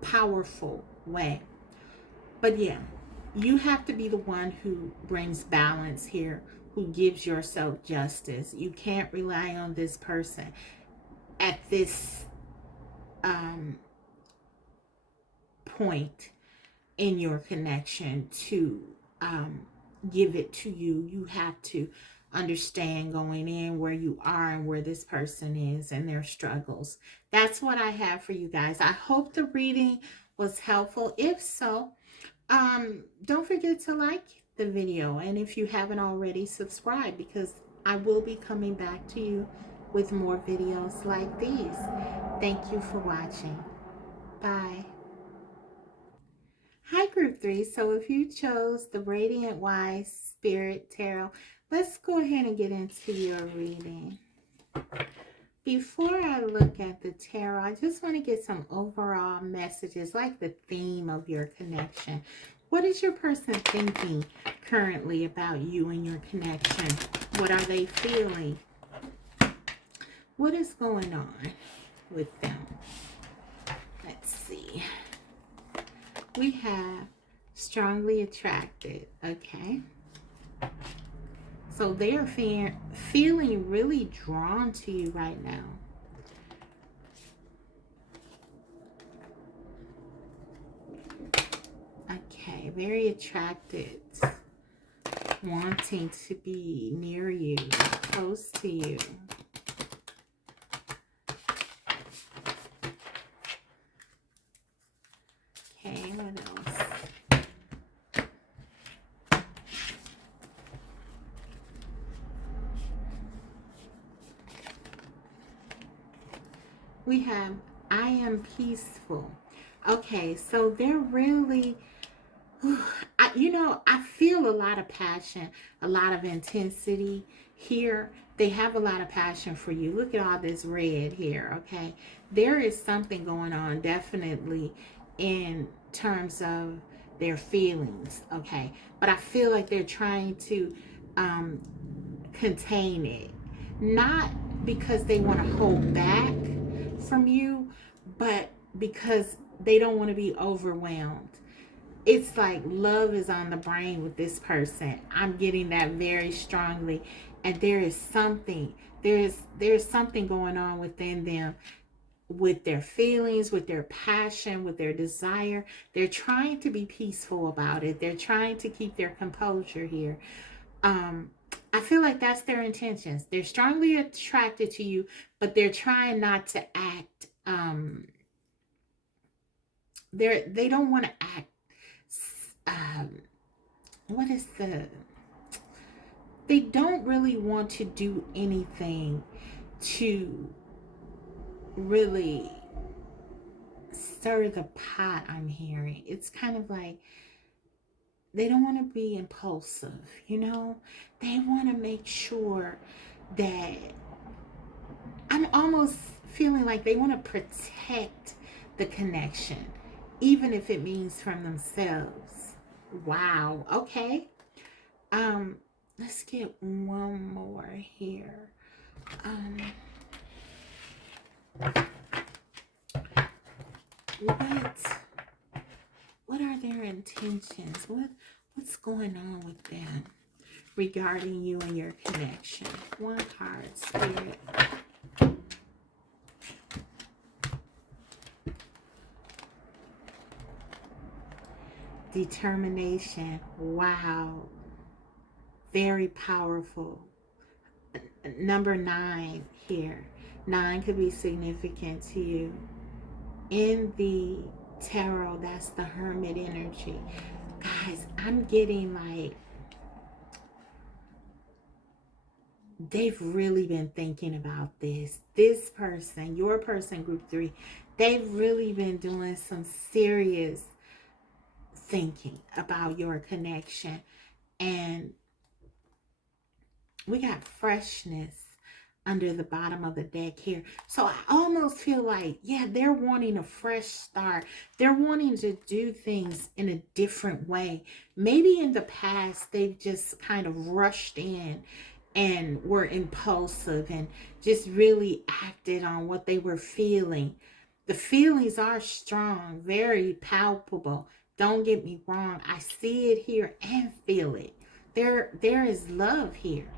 powerful way. But yeah, you have to be the one who brings balance here, who gives yourself justice. You can't rely on this person at this point in your connection to give it to you. You have to understand going in where you are and where this person is and their struggles. That's what I have for you guys. I hope the reading was helpful. If so, don't forget to like the video, and if you haven't already, subscribe, because I will be coming back to you with more videos like these. Thank you for watching. Bye. Hi, Group 3. So if you chose the Radiant Wise Spirit Tarot, let's go ahead and get into your reading. Before I look at the tarot, I just want to get some overall messages, like the theme of your connection. What is your person thinking currently about you and your connection? What are they feeling? What is going on with them? Let's see. We have strongly attracted, okay? So they are feeling really drawn to you right now. Okay, very attracted, wanting to be near you, close to you. Okay, what else? We have, I am peaceful. Okay, so they're really, I feel a lot of passion, a lot of intensity here. They have a lot of passion for you. Look at all this red here, okay? There is something going on, definitely, in terms of their feelings, okay? But I feel like they're trying to contain it. not because they want to hold back from you, but because they don't want to be overwhelmed. It's like love is on the brain with this person. I'm getting that very strongly. And there is something, there's something going on within them, with their feelings, with their passion, with their desire. They're trying to be peaceful about it. They're trying to keep their composure here. um I feel like that's their intentions. They're strongly attracted to you, but they're trying not to act. They don't want to act. Um, what is the? They don't really want to do anything to really stir the pot. I'm hearing it's kind of like they don't want to be impulsive. They want to make sure that I'm almost feeling like they want to protect the connection, even if it means from themselves. Wow. Okay. Um, let's get one more here. Um, what what are their intentions? What's going on with them regarding you and your connection? One card, Spirit. Determination. Wow. Very powerful. Number 9 here. 9 could be significant to you. In the tarot, that's the Hermit energy. Guys, I'm getting like they've really been thinking about this. This person, your person, group 3, they've really been doing some serious thinking about your connection. And we got freshness under the bottom of the deck here. So I almost feel like, yeah, they're wanting a fresh start. They're wanting to do things in a different way. Maybe in the past, they've just kind of rushed in and were impulsive and just really acted on what they were feeling. The feelings are strong, very palpable. Don't get me wrong. I see it here and feel it. There is love here.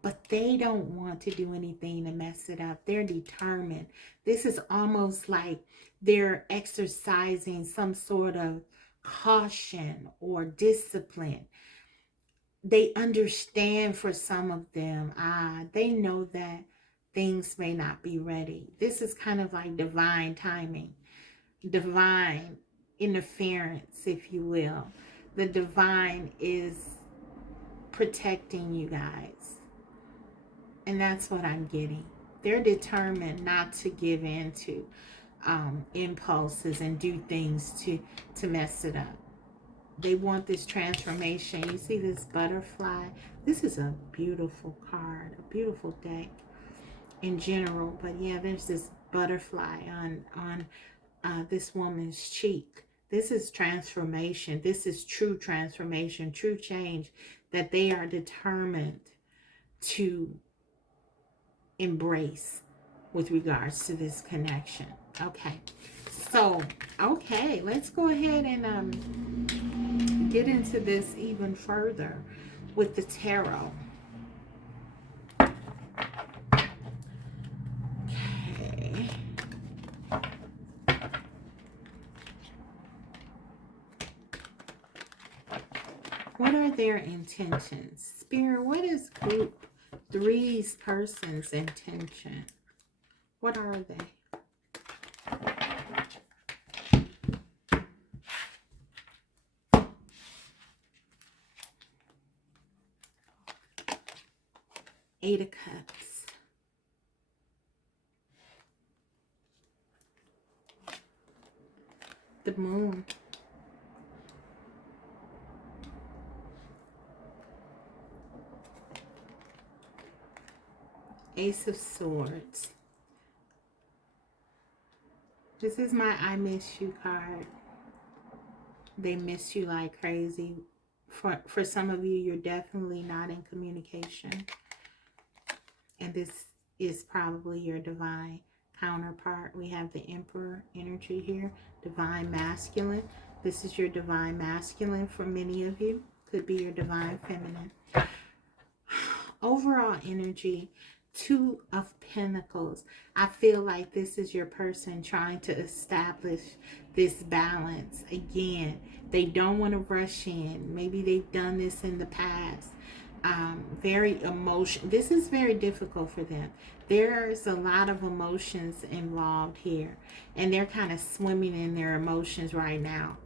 But they don't want to do anything to mess it up. They're determined. This is almost like they're exercising some sort of caution or discipline. They understand, for some of them, they know that things may not be ready. This is kind of like divine timing, divine interference, if you will. The divine is protecting you guys. And that's what I'm getting. They're determined not to give in to impulses and do things to mess it up. They want this transformation. You see this butterfly? This is a beautiful card, a beautiful deck in general. But yeah, there's this butterfly on this woman's cheek. This is transformation. This is true transformation, true change that they are determined to embrace with regards to this connection. Okay, so let's go ahead and get into this even further with the tarot. Okay, what are their intentions? Spirit, what is group 3's person's intention? What are they? Eight of Cups. The Moon. Ace of Swords. This is my I miss you card. They miss you like crazy. For some of you, you're definitely not in communication. And this is probably your divine counterpart. We have the Emperor energy here, divine masculine. This is your divine masculine for many of you. Could be your divine feminine. Overall energy, Two of Pentacles. I feel like this is your person trying to establish this balance. Again, they don't want to rush in. Maybe they've done this in the past. Very emotion. This is very difficult for them. There's a lot of emotions involved here, and they're kind of swimming in their emotions right now.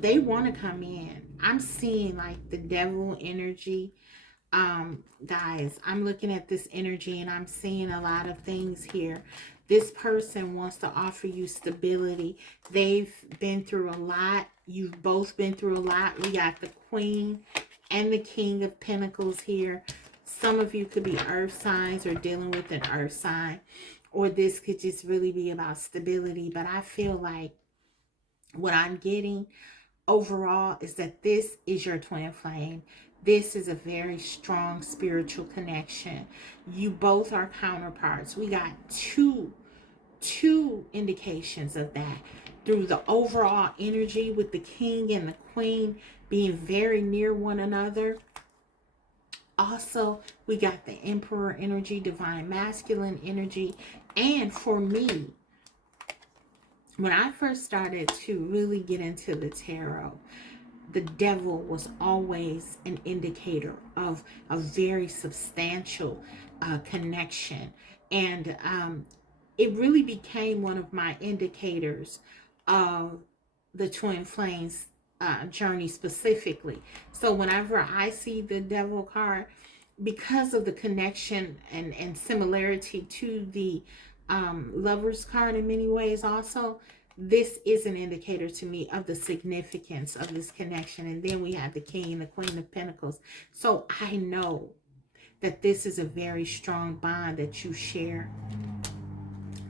They want to come in. I'm seeing like the devil energy. Guys, I'm looking at this energy and I'm seeing a lot of things here. This person wants to offer you stability. They've been through a lot. You've both been through a lot. We got the Queen and the King of Pentacles here. Some of you could be earth signs or dealing with an earth sign, or this could just really be about stability. But I feel like what I'm getting overall is that this is your twin flame. This is a very strong spiritual connection. You both are counterparts. We got two indications of that through the overall energy with the King and the Queen being very near one another. Also, we got the Emperor energy, divine masculine energy. And for me, when I first started to really get into the tarot, the devil was always an indicator of a very substantial connection. And it really became one of my indicators of the twin flames journey specifically. So whenever I see the devil card, because of the connection and similarity to the lover's card in many ways also, this is an indicator to me of the significance of this connection. And then we have the King and the Queen of Pentacles. So I know that this is a very strong bond that you share.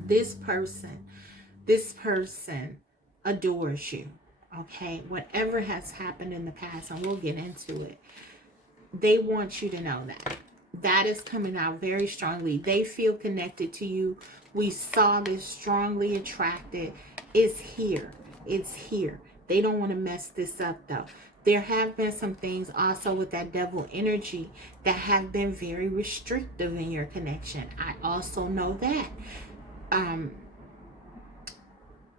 This person adores you. Okay, whatever has happened in the past, and we'll get into it, they want you to know that is coming out very strongly. They feel connected to you. We saw this strongly attracted. It's here. It's here. They don't want to mess this up though. There have been some things also with that devil energy that have been very restrictive in your connection. I also know that.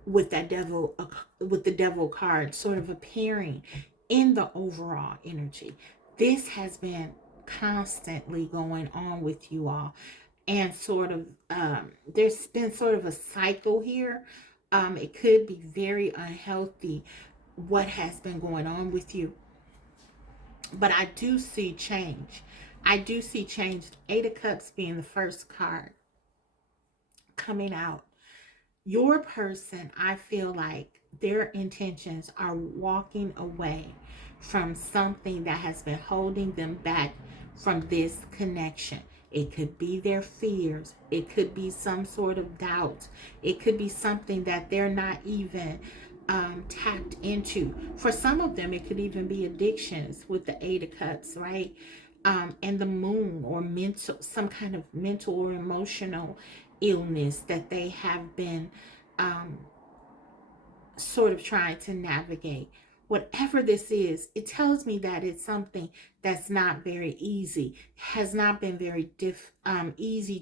With that devil, with the devil card sort of appearing in the overall energy. This has been constantly going on with you all. And sort of, there's been sort of a cycle here. It could be very unhealthy what has been going on with you. But I do see change. I do see change. Eight of Cups being the first card coming out. Your person, I feel like their intentions are walking away from something that has been holding them back from this connection. It could be their fears. It could be some sort of doubt. It could be something that they're not even tapped into. For some of them, it could even be addictions with the Eight of Cups, right? And the Moon, or mental, some kind of mental or emotional illness that they have been sort of trying to navigate. Whatever this is, it tells me that it's something that's not very easy, has not been very easy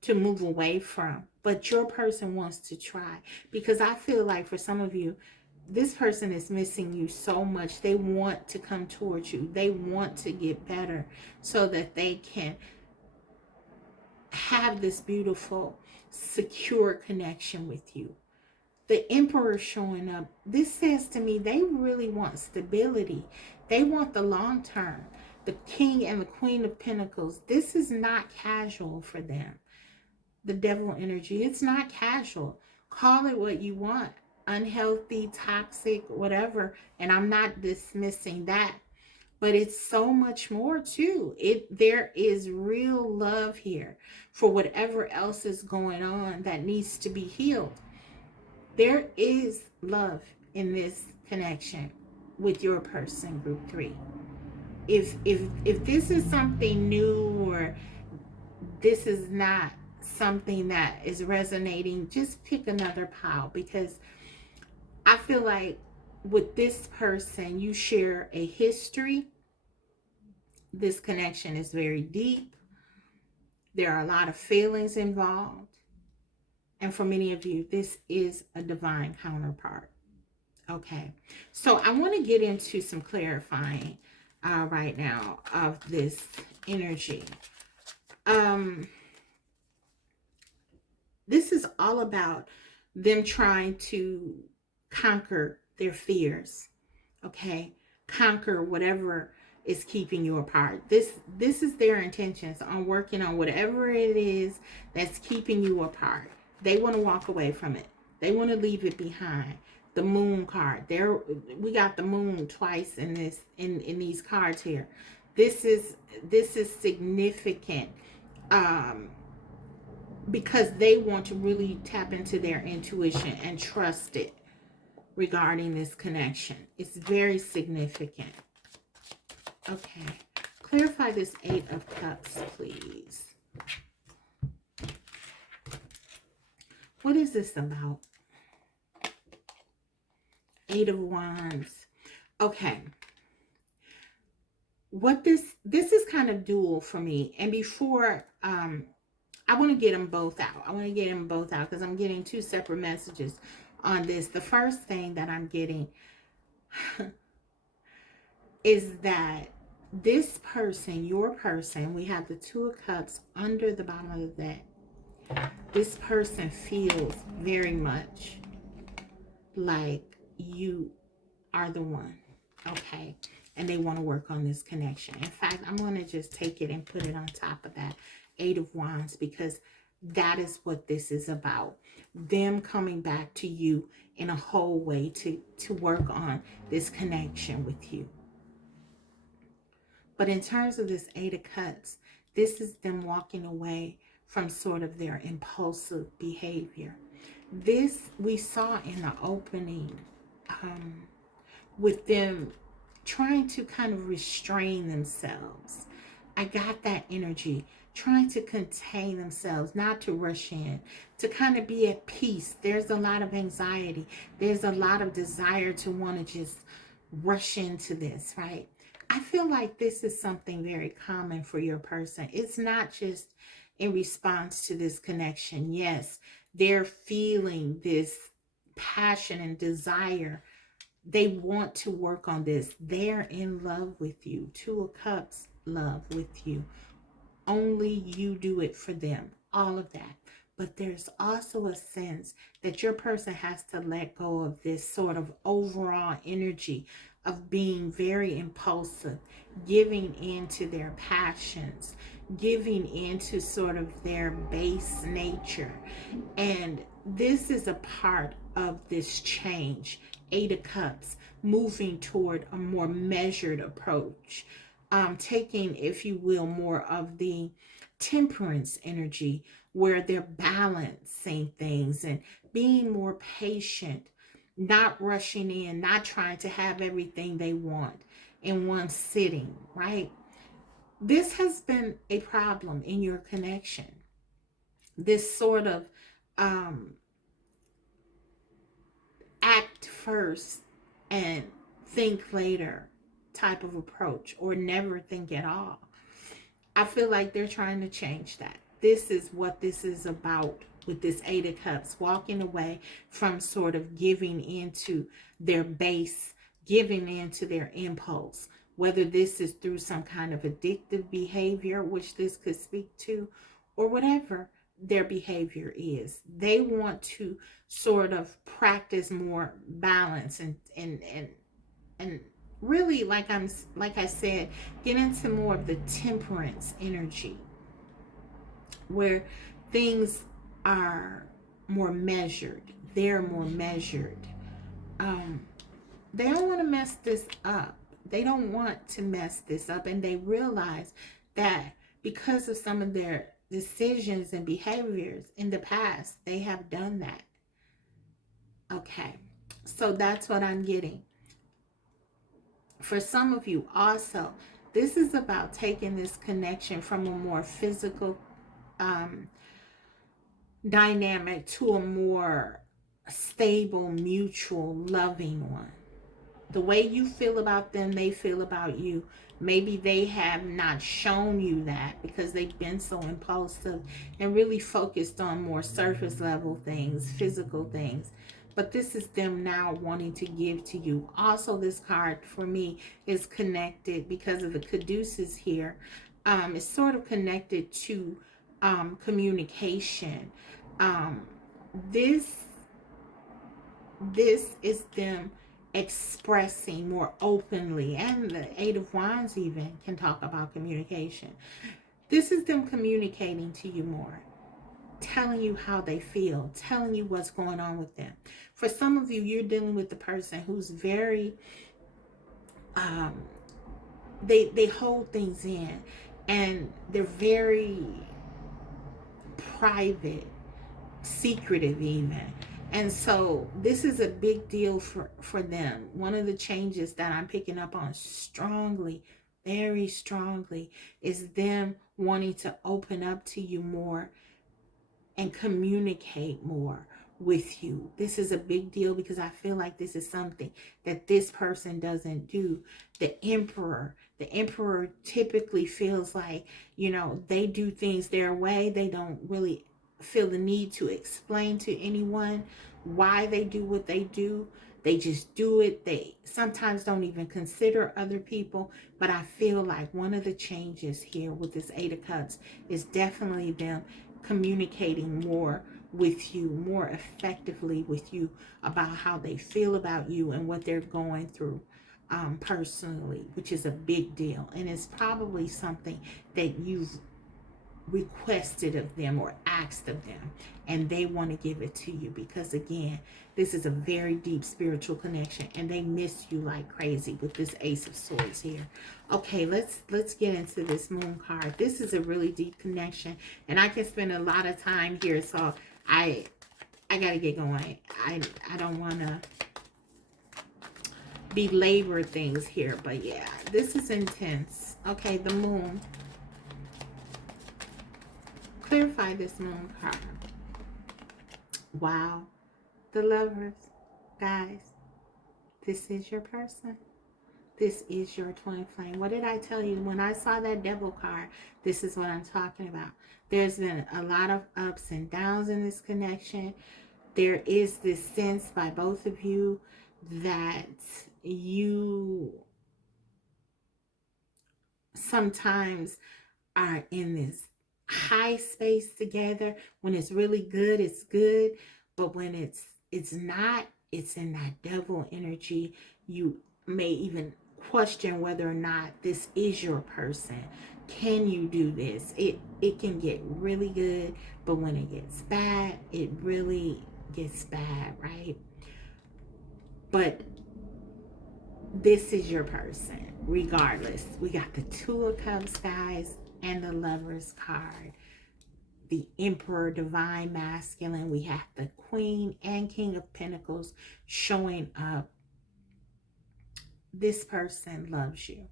to move away from. But your person wants to try, because I feel like for some of you, this person is missing you so much. They want to come towards you. They want to get better so that they can have this beautiful, secure connection with you. The Emperor showing up, this says to me they really want stability. They want the long term. The King and the Queen of Pentacles, this is not casual for them. The devil energy, it's not casual. Call it what you want. Unhealthy, toxic, whatever. And I'm not dismissing that. But it's so much more too. There is real love here for whatever else is going on that needs to be healed. There is love in this connection. with your person, group 3. If this is something new, or this is not something that is resonating, just pick another pile, because I feel like with this person, you share a history. This connection is very deep. There are a lot of feelings involved. And for many of you, this is a divine counterpart. Okay. So I want to get into some clarifying right now of this energy. This is all about them trying to conquer their fears. Okay. Conquer whatever is keeping you apart. This is their intentions on working on whatever it is that's keeping you apart. They want to walk away from it. They want to leave it behind. The moon card. There we got the moon twice in this in these cards here. This is significant because they want to really tap into their intuition and trust it regarding this connection. It's very significant. Okay. Clarify this 8 of Cups, please. What is this about? 8 of Wands. Okay. What this is kind of dual for me. And before, I want to get them both out. I want to get them both out because I'm getting 2 separate messages on this. The first thing that I'm getting is that this person, your person, we have the 2 of Cups under the bottom of the deck. This person feels very much like you are the one, okay? And they want to work on this connection. In fact, I'm going to just take it and put it on top of that 8 of Wands, because that is what this is about. Them coming back to you in a whole way to work on this connection with you. But in terms of this 8 of Cups, this is them walking away from sort of their impulsive behavior. This we saw in the opening with them trying to kind of restrain themselves. I got that energy, trying to contain themselves, not to rush in, to kind of be at peace. There's a lot of anxiety. There's a lot of desire to want to just rush into this, right? I feel like this is something very common for your person. It's not just in response to this connection. Yes, they're feeling this passion and desire. They want to work on this. They're in love with you. 2 of Cups, love with you. Only you do it for them. All of that. But there's also a sense that your person has to let go of this sort of overall energy of being very impulsive, giving into their passions, giving into sort of their base nature. And this is a part of this change. 8 of Cups, moving toward a more measured approach, taking, if you will, more of the temperance energy, where they're balancing things and being more patient, not rushing in, not trying to have everything they want in one sitting, right? This has been a problem in your connection. This sort of act first and think later type of approach, or never think at all. I feel like they're trying to change that. This is what this is about with this 8 of Cups, walking away from sort of giving into their base, giving into their impulse, whether this is through some kind of addictive behavior, which this could speak to, or whatever their behavior is. They want to sort of practice more balance and really, like I said, get into more of the temperance energy, where things are more measured. They're more measured. They don't want to mess this up. They don't want to mess this up, and they realize that because of some of their decisions and behaviors in the past, they have done that. Okay, so that's what I'm getting. For some of you also, this is about taking this connection from a more physical dynamic to a more stable, mutual, loving one. The way you feel about them, they feel about you. Maybe they have not shown you that because they've been so impulsive and really focused on more surface level things, physical things. But this is them now wanting to give to you. Also, this card for me is connected because of the caduceus here. It's sort of connected to communication. Um, this this is them expressing more openly, and the Eight of Wands even can talk about communication. This is them communicating to you more, telling you how they feel, telling you what's going on with them. For some of you, you're dealing with the person who's very they hold things in, and they're very private, secretive even. And so this is a big deal for them. One of the changes that I'm picking up on strongly, very strongly, is them wanting to open up to you more and communicate more with you. This is a big deal because I feel like this is something that this person doesn't do. The emperor typically feels like, they do things their way. They don't really feel the need to explain to anyone why they do what they do. They just do it. They sometimes don't even consider other people. But I feel like one of the changes here with this Eight of Cups is definitely them communicating more with you, more effectively with you, about how they feel about you and what they're going through personally, which is a big deal. And it's probably something that you've requested of them or asked of them, and they want to give it to you because, again, this is a very deep spiritual connection, and they miss you like crazy with this Ace of Swords here. Okay, let's get into this Moon card. This is a really deep connection, and I can spend a lot of time here, so I gotta get going. I don't want to belabor things here, but yeah, this is intense. Okay, the Moon. Clarify this Moon card. Wow. The Lovers. Guys, this is your person. This is your twin flame. What did I tell you? When I saw that Devil card, this is what I'm talking about. There's been a lot of ups and downs in this connection. There is this sense by both of you that you sometimes are in this high space together. When it's really good, it's good. But when it's not, it's in that devil energy. You may even question whether or not this is your person. Can you do this? It can get really good, but when it gets bad, it really gets bad, right? But this is your person regardless. We got the Two of Cups, guys, and the Lovers card. The Emperor, Divine Masculine. We have the Queen and King of Pentacles showing up. This person loves you.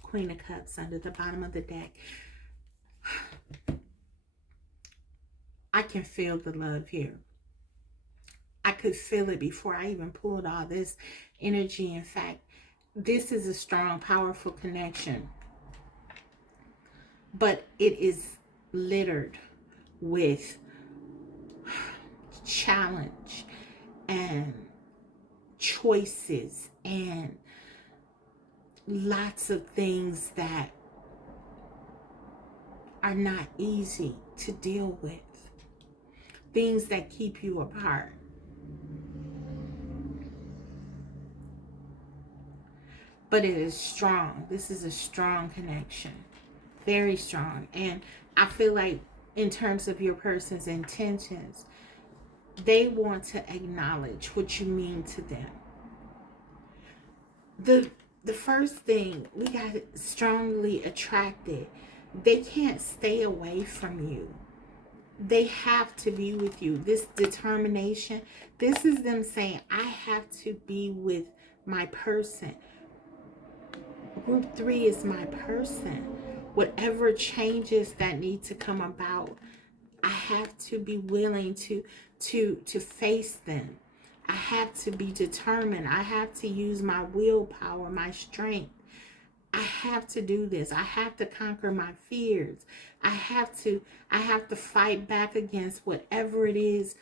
Queen of Cups under the bottom of the deck. I can feel the love here. I could feel it before I even pulled all this energy. In fact, this is a strong, powerful connection. But it is littered with challenge and choices and lots of things that are not easy to deal with. Things that keep you apart. But it is strong. This is a strong connection. Very strong. And I feel like in terms of your person's intentions, they want to acknowledge what you mean to them. The first thing, we got strongly attracted. They can't stay away from you. They have to be with you. This determination, this is them saying, I have to be with my person. Group 3 is my person. Whatever changes that need to come about, I have to be willing to face them. I have to be determined. I have to use my willpower, my strength. I have to do this. I have to conquer my fears. I have to fight back against whatever it is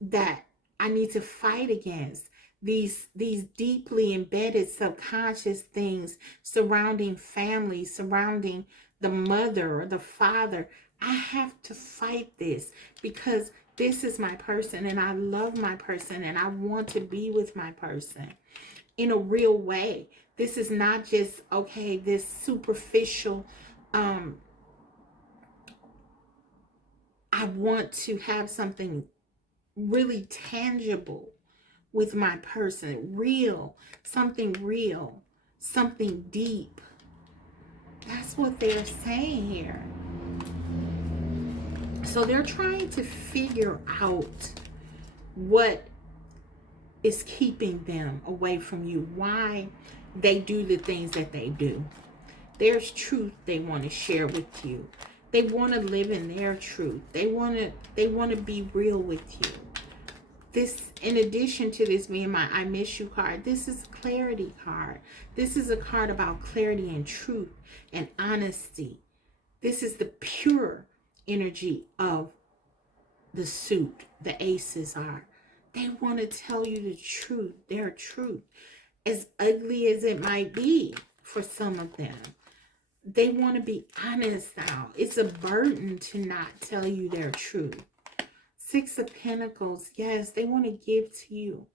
that I need to fight against. These deeply embedded subconscious things surrounding family, surrounding the mother or the father. I have to fight this because this is my person and I love my person and I want to be with my person in a real way. This is not just, okay, this superficial, I want to have something really tangible with my person, real, something deep. That's what they're saying here. So they're trying to figure out what is keeping them away from you, why they do the things that they do. There's truth they want to share with you. They want to live in their truth. They want to be real with you. This, in addition to this being my I miss you card, this is a clarity card. This is a card about clarity and truth and honesty. This is the pure energy of the suit. The aces are. They want to tell you the truth, their truth, as ugly as it might be for some of them. They want to be honest now. It's a burden to not tell you their truth. 6 of Pentacles, yes, they want to give to you.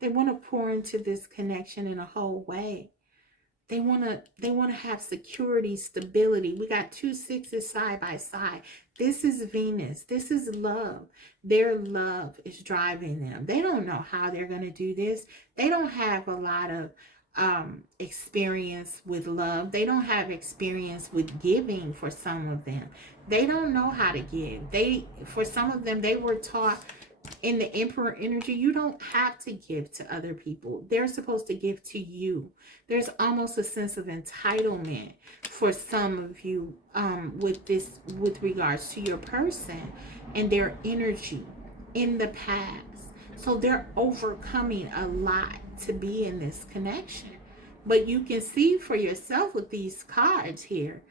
They want to pour into this connection in a whole way. They want to have security, stability. We got 2 sixes side by side. This is Venus. This is love. Their love is driving them. They don't know how they're going to do this. They don't have a lot of experience with love. They don't have experience with giving. For some of them, they don't know how to give. For some of them, they were taught in the Emperor energy, you don't have to give to other people. They're supposed to give to you. There's almost a sense of entitlement for some of you with regards to your person and their energy in the past. So they're overcoming a lot to be in this connection. But you can see for yourself with these cards here.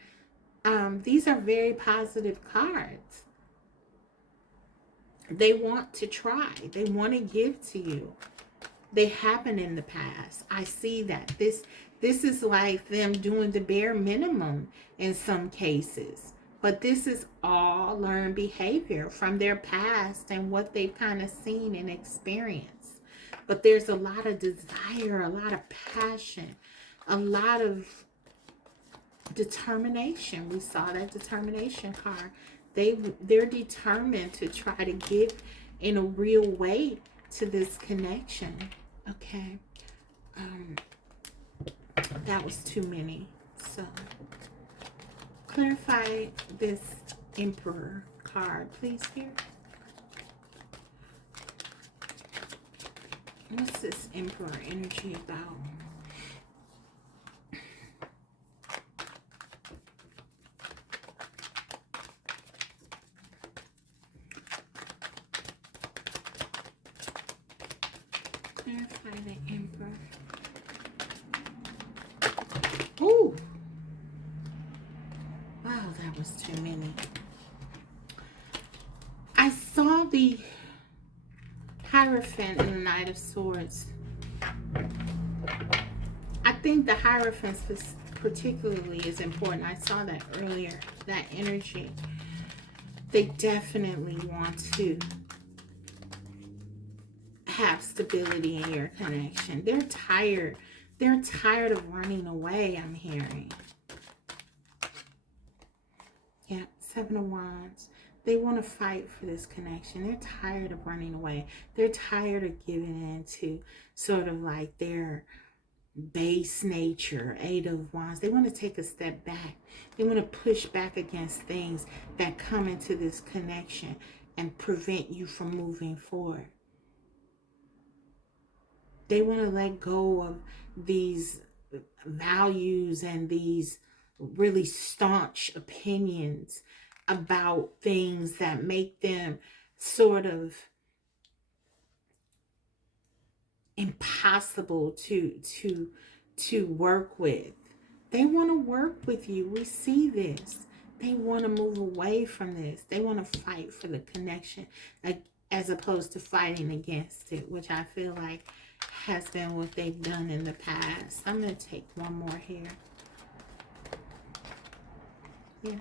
These are very positive cards. They want to try. They want to give to you. They happen in the past. I see that. This is like them doing the bare minimum in some cases. But this is all learned behavior from their past and what they've kind of seen and experienced. But there's a lot of desire, a lot of passion, a lot of determination. We saw that determination card. They're determined to try to give in a real way to this connection. Okay. That was too many. So clarify this Emperor card, please, here. What's this Emperor energy about? Clarify the Emperor. Ooh. Wow, that was too many. I saw the Hierophant and the Knight of Swords. I think the Hierophant particularly is important. I saw that earlier, that energy. They definitely want to have stability in your connection. They're tired. They're tired of running away, I'm hearing. Yeah, 7 of Wands. They want to fight for this connection. They're tired of running away. They're tired of giving in to sort of like their base nature. 8 of Wands. They want to take a step back. They want to push back against things that come into this connection and prevent you from moving forward. They want to let go of these values and these really staunch opinions about things that make them sort of impossible to work with. They want to work with you. We see this. They want to move away from this. They want to fight for the connection, as opposed to fighting against it, which I feel like has been what they've done in the past. I'm going to take one more here. Yeah.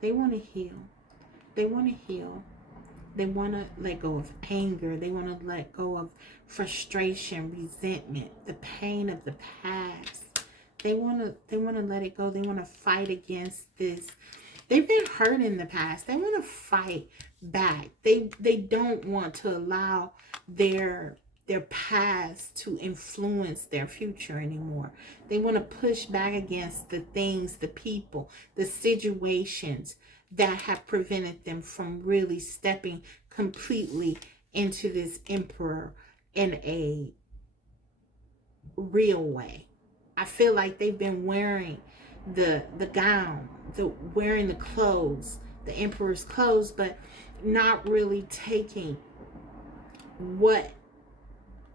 They want to heal. They want to heal. They want to let go of anger. They want to let go of frustration, resentment, the pain of the past. They want to let it go. They want to fight against this. They've been hurt in the past. They want to fight back. They don't want to allow their past to influence their future anymore. They want to push back against the things, the people, the situations that have prevented them from really stepping completely into this emperor in a real way. I feel like they've been wearing the gown, wearing the clothes, the emperor's clothes, but not really taking what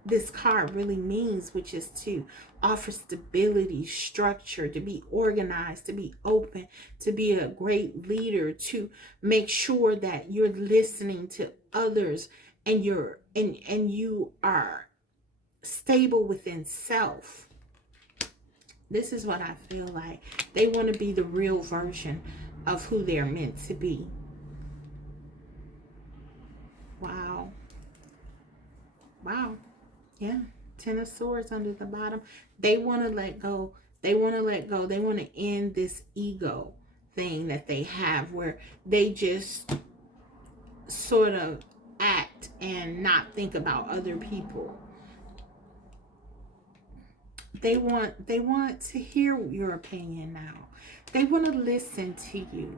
this card really means, which is to offer stability, structure, to be organized, to be open, to be a great leader, to make sure that you're listening to others and you are stable within self. This is what I feel like. They want to be the real version of who they're meant to be. Wow. Wow. Yeah. 10 of Swords under the bottom. They want to let go. They want to let go. They want to end this ego thing that they have, where they just sort of act and not think about other people. They want to hear your opinion now. They want to listen to you.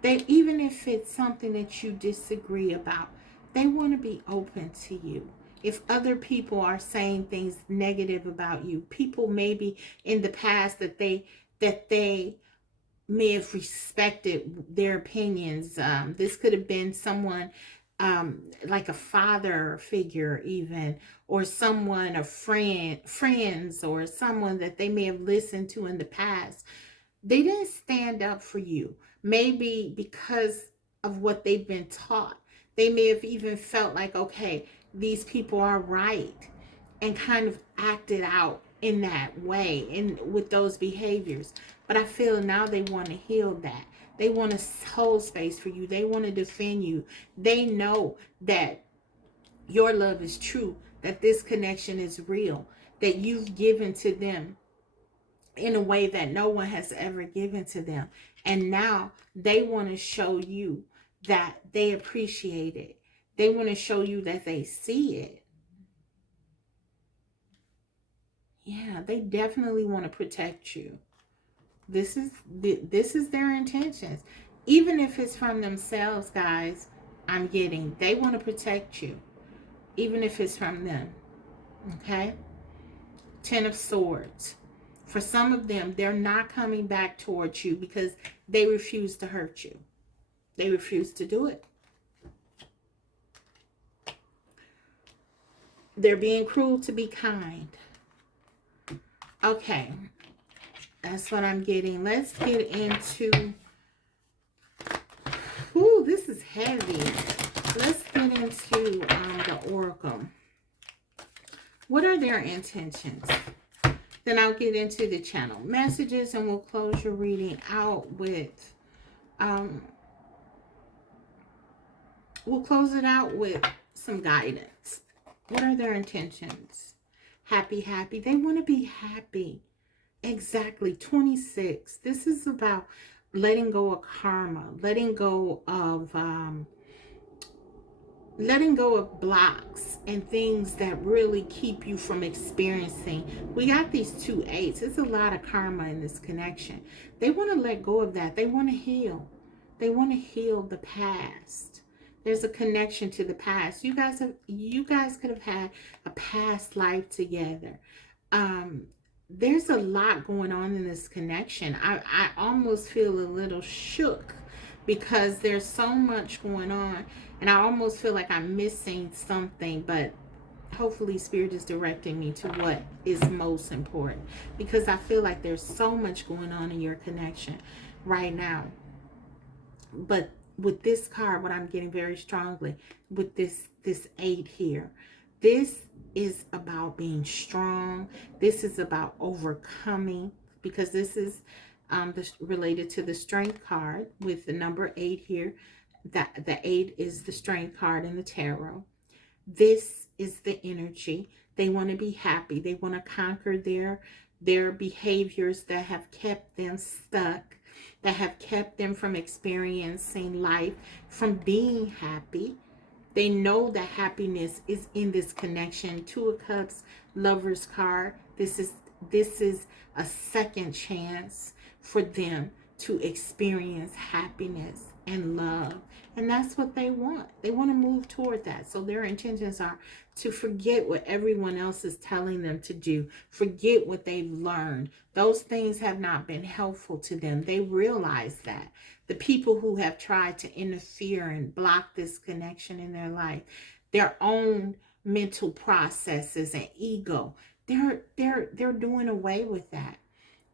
They, even if it's something that you disagree about, they want to be open to you. If other people are saying things negative about you, people maybe in the past that they may have respected their opinions. This could have been someone like a father figure even, or someone, a friends, or someone that they may have listened to in the past. They didn't stand up for you, maybe because of what they've been taught. They may have even felt like, okay, these people are right, and kind of acted out in that way and with those behaviors. But I feel now they want to heal that. They want to hold space for you. They want to defend you. They know that your love is true, that this connection is real, that you've given to them in a way that no one has ever given to them. And now they want to show you that they appreciate it. They want to show you that they see it. Yeah, they definitely want to protect you. This is their intentions. Even if it's from themselves, guys, I'm getting, they want to protect you. Even if it's from them. Okay? 10 of Swords. For some of them, they're not coming back towards you because they refuse to hurt you. They refuse to do it. They're being cruel to be kind. Okay. That's what I'm getting. Let's get into... Ooh, this is heavy. Let's get into the Oracle. What are their intentions? Then I'll get into the channel messages and we'll close your reading out with... we'll close it out with some guidance. What are their intentions? Happy, happy. They want to be happy. Exactly. 26. This is about letting go of karma, letting go of blocks and things that really keep you from experiencing. We got these 2 8s. There's a lot of karma in this connection. They want to let go of that. They want to heal. They want to heal the past. There's a connection to the past. You guys could have had a past life together. Um, there's a lot going on in this connection. I almost feel a little shook because there's so much going on, and I almost feel like I'm missing something, but hopefully spirit is directing me to what is most important, because I feel like there's so much going on in your connection right now. But with this card, what I'm getting very strongly with this 8 here, this is about being strong. This is about overcoming, because this is related to the strength card with the number 8 here. That the 8 is the strength card in the tarot. This is the energy. They want to be happy. They want to conquer their behaviors that have kept them stuck, that have kept them from experiencing life, from being happy. They know that happiness is in this connection. 2 of Cups, Lover's card. This is a second chance for them to experience happiness and love. And that's what they want. They want to move toward that. So their intentions are to forget what everyone else is telling them to do. Forget what they've learned. Those things have not been helpful to them. They realize that. The people who have tried to interfere and block this connection in their life, their own mental processes and ego, they're doing away with that.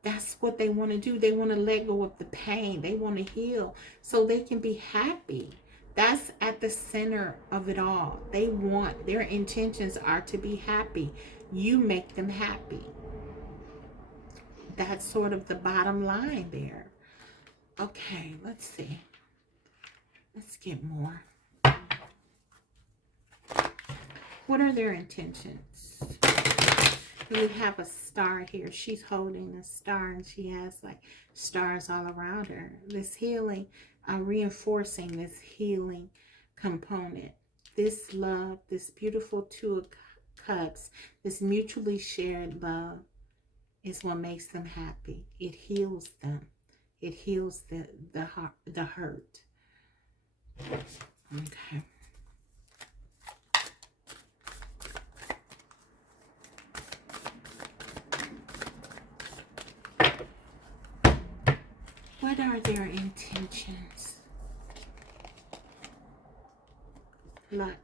That's what they want to do. They want to let go of the pain. They want to heal so they can be happy. That's at the center of it all. Their intentions are to be happy. You make them happy. That's sort of the bottom line there. Okay, let's see. Let's get more. What are their intentions? We have a star here. She's holding a star and she has like stars all around her. This healing, reinforcing this healing component. This love, this beautiful 2 of Cups, this mutually shared love is what makes them happy. It heals them. It heals the hurt. Okay. What are their intentions? Luck.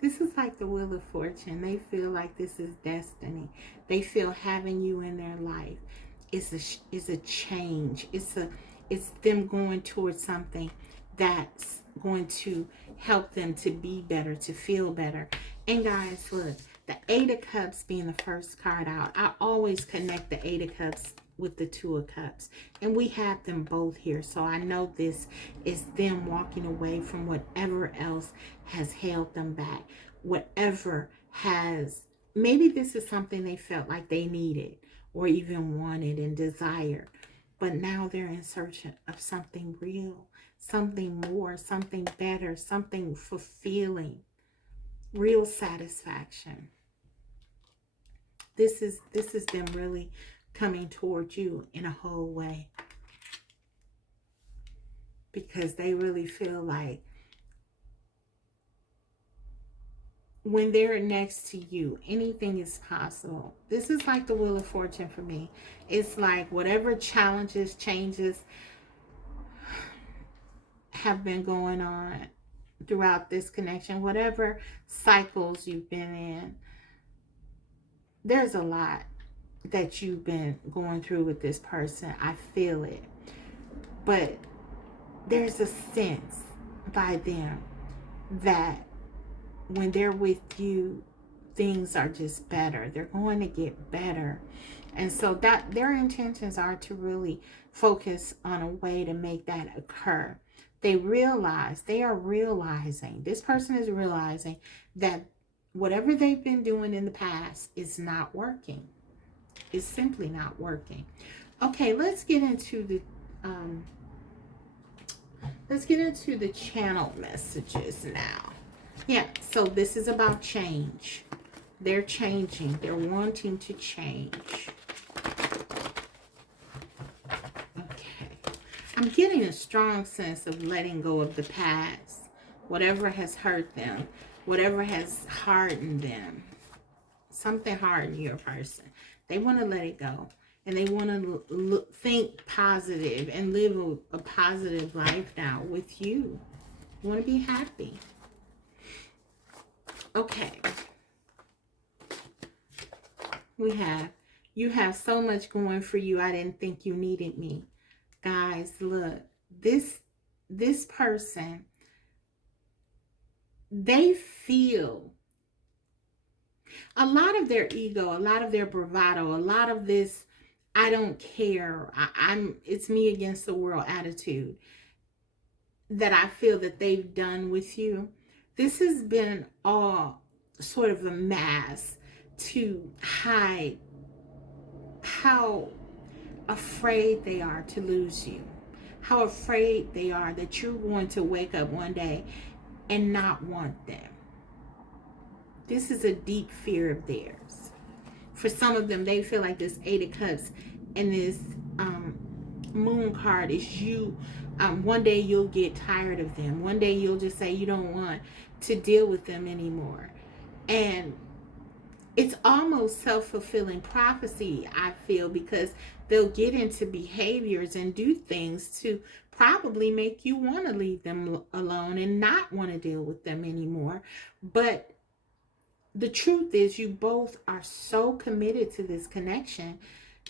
This is like the Wheel of Fortune. They feel like this is destiny. They feel having you in their life is a change. It's them going towards something that's going to help them to be better, to feel better. And guys, look, the 8 of Cups being the first card out, I always connect the 8 of Cups with the 2 of Cups, and we have them both here. So I know this is them walking away from whatever else has held them back, whatever has, maybe this is something they felt like they needed or even wanted and desired, but now they're in search of something real, something more, something better, something fulfilling, real satisfaction. This is them really coming toward you in a whole way, because they really feel like when they're next to you, anything is possible. This is like the Wheel of Fortune for me. It's like whatever challenges, changes have been going on throughout this connection, whatever cycles you've been in, there's a lot that you've been going through with this person. I feel it. But there's a sense by them that when they're with you, things are just better. They're going to get better. And so that their intentions are to really focus on a way to make that occur. They are realizing, this person is realizing that whatever they've been doing in the past is not working. It's simply not working. Okay, let's get into the channel messages now. Yeah, so this is about change. They're changing. They're wanting to change. Okay. I'm getting a strong sense of letting go of the past. whatever has hurt them, whatever has hardened them. Something hardened your person. They want to let it go. And they want to think positive and live a positive life now with you. You want to be happy. Okay. You have so much going for you. I didn't think you needed me. Guys, look. This person, they feel a lot of their ego, a lot of their bravado, a lot of this I don't care, it's me against the world attitude that I feel that they've done with you. This has been all sort of a mask to hide how afraid they are to lose you, how afraid they are that you're going to wake up one day and not want them. This is a deep fear of theirs. For some of them, they feel like this Eight of Cups and this Moon card is you. One day you'll get tired of them. One day you'll just say you don't want to deal with them anymore. And it's almost self-fulfilling prophecy, I feel, because they'll get into behaviors and do things to probably make you want to leave them alone and not want to deal with them anymore. But the truth is, you both are so committed to this connection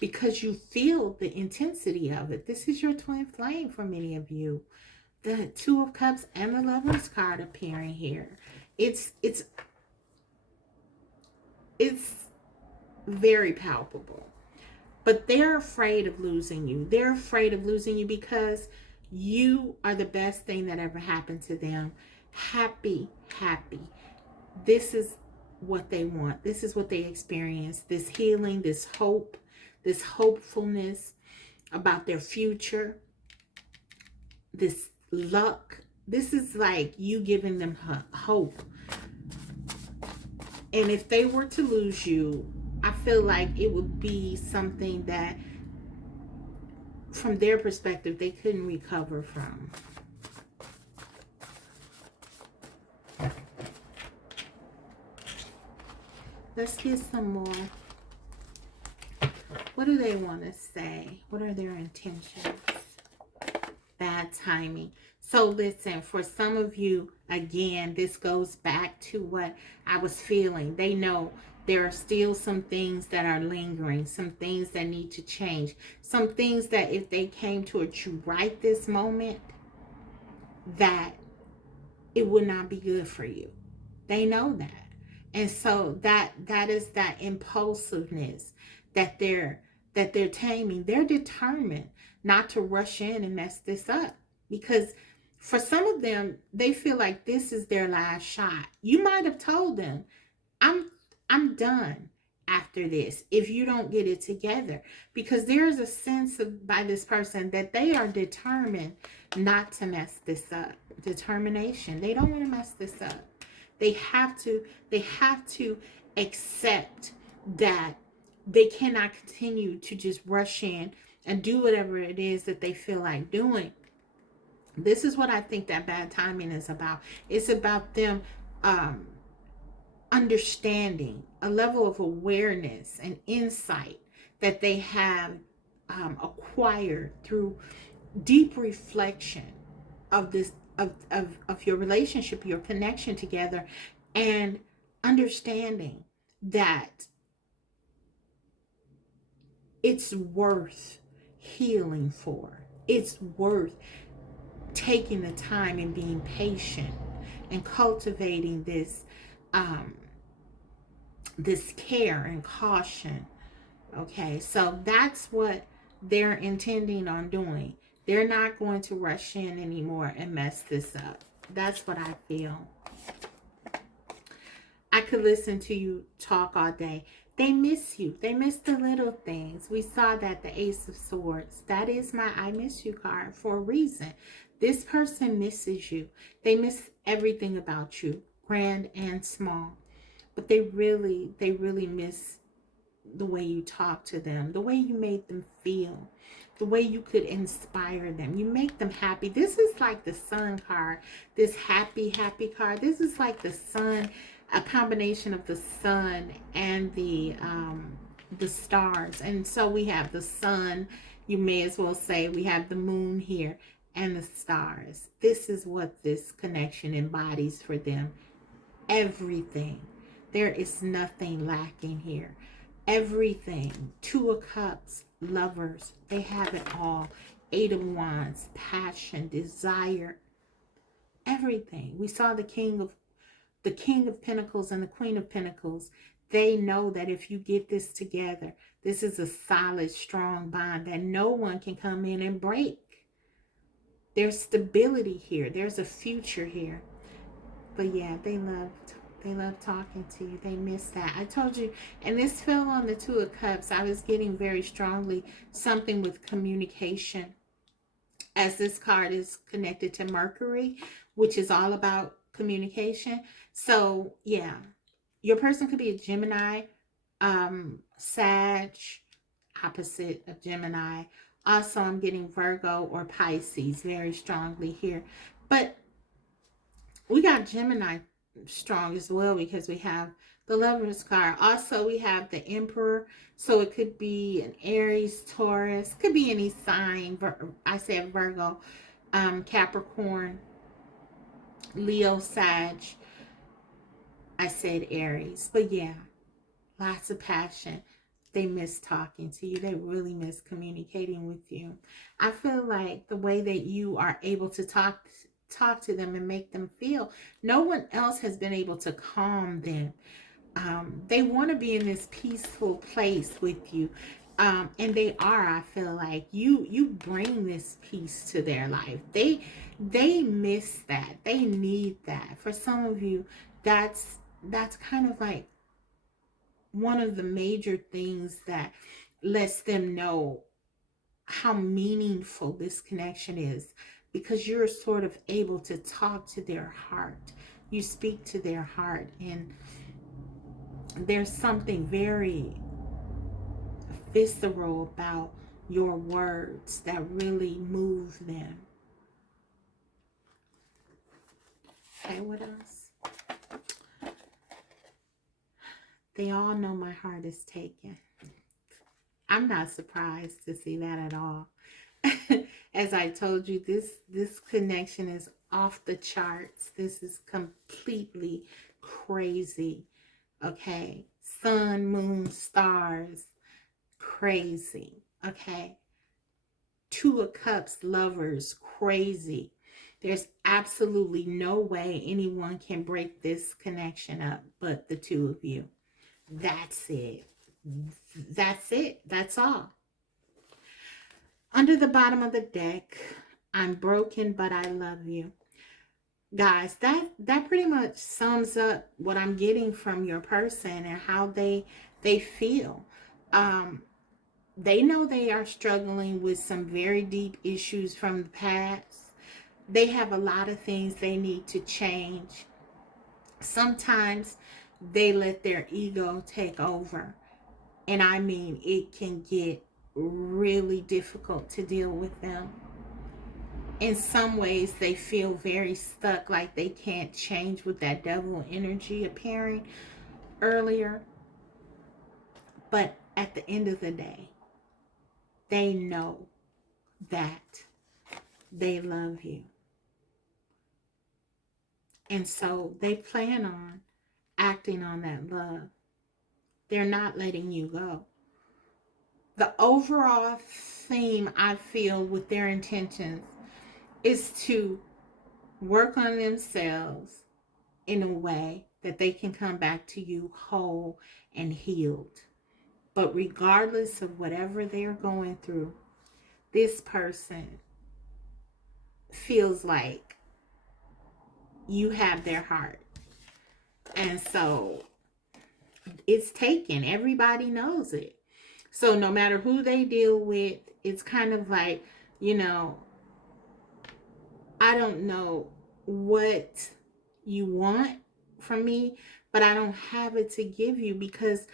because you feel the intensity of it. This is your twin flame for many of you. The Two of Cups and the Lover's card appearing here. It's very palpable. But they're afraid of losing you. They're afraid of losing you because you are the best thing that ever happened to them. Happy. This is what they want. This is what they experience. This healing, this hope, this hopefulness about their future, this luck. This is like you giving them hope. And if they were to lose you, I feel like it would be something that, from their perspective, they couldn't recover from. Let's get some more. What do they want to say? What are their intentions? Bad timing. So listen, for some of you, again, this goes back to what I was feeling. They know there are still some things that are lingering, some things that need to change, some things that if they came towards you right this moment, that it would not be good for you. They know that. And so that is that impulsiveness that they're taming. They're determined not to rush in and mess this up, because for some of them, they feel like this is their last shot. You might have told them, I'm done after this if you don't get it together, because there's a sense of, by this person, that they are determined not to mess this up. Determination. They don't want to mess this up. They have to accept that they cannot continue to just rush in and do whatever it is that they feel like doing. This is what I think that bad timing is about. It's about them understanding a level of awareness and insight that they have acquired through deep reflection of this of your relationship, your connection together, and understanding that it's worth healing for. It's worth taking the time and being patient and cultivating this this care and caution. Okay, so that's what they're intending on doing. They're not going to rush in anymore and mess this up. That's what I feel. I could listen to you talk all day. They miss you. They miss the little things. We saw that, the Ace of Swords. That is my I miss you card for a reason. This person misses you. They miss everything about you, grand and small. But they really miss the way you talk to them, the way you made them feel, the way you could inspire them. You make them happy. This is like the sun card, this happy, happy card. This is like the sun, a combination of the sun and the stars. And so we have the sun, you may as well say we have the moon here, and the stars. This is what this connection embodies for them. Everything. There is nothing lacking here. Everything. Two of Cups, lovers, they have it all. Eight of Wands, passion, desire, everything. We saw the King of Pentacles and the Queen of Pentacles. They know that if you get this together, this is a solid, strong bond that no one can come in and break. There's stability here. There's a future here. But yeah, they love talking to you. They miss that. I told you, and this fell on the Two of Cups. I was getting very strongly something with communication, as this card is connected to Mercury, which is all about communication. So yeah, your person could be a Gemini, Sag, opposite of Gemini. Also, I'm getting Virgo or Pisces very strongly here. But we got Gemini strong as well, because we have the Lover's card. Also, we have the Emperor. So it could be an Aries, Taurus, could be any sign. I said Virgo, Capricorn, Leo, Sag. I said Aries. But yeah, lots of passion. They miss talking to you. They really miss communicating with you. I feel like the way that you are able to talk to them and make them feel, no one else has been able to calm them. They want to be in this peaceful place with you. And they are. I feel like you bring this peace to their life. They miss that. They need that. For some of you, that's kind of like one of the major things that lets them know how meaningful this connection is, because you're sort of able to talk to their heart. You speak to their heart, and there's something very visceral about your words that really move them. Okay, what else? They all know my heart is taken. I'm not surprised to see that at all. As I told you, this connection is off the charts. This is completely crazy. Okay, sun, moon, stars, crazy. Okay, Two of Cups, lovers, crazy. There's absolutely no way anyone can break this connection up but the two of you. That's it. That's it. That's all. Under the bottom of the deck, I'm broken, but I love you. Guys, that pretty much sums up what I'm getting from your person and how they feel. They know they are struggling with some very deep issues from the past. They have a lot of things they need to change. Sometimes they let their ego take over. And I mean, it can get really difficult to deal with them. In some ways, they feel very stuck, like they can't change, with that devil energy appearing earlier. But at the end of the day, they know that they love you. And so they plan on acting on that love. They're not letting you go. The overall theme, I feel, with their intentions is to work on themselves in a way that they can come back to you whole and healed. But regardless of whatever they're going through, this person feels like you have their heart. And so it's taken. Everybody knows it. So no matter who they deal with, it's kind of like, I don't know what you want from me, but I don't have it to give you, because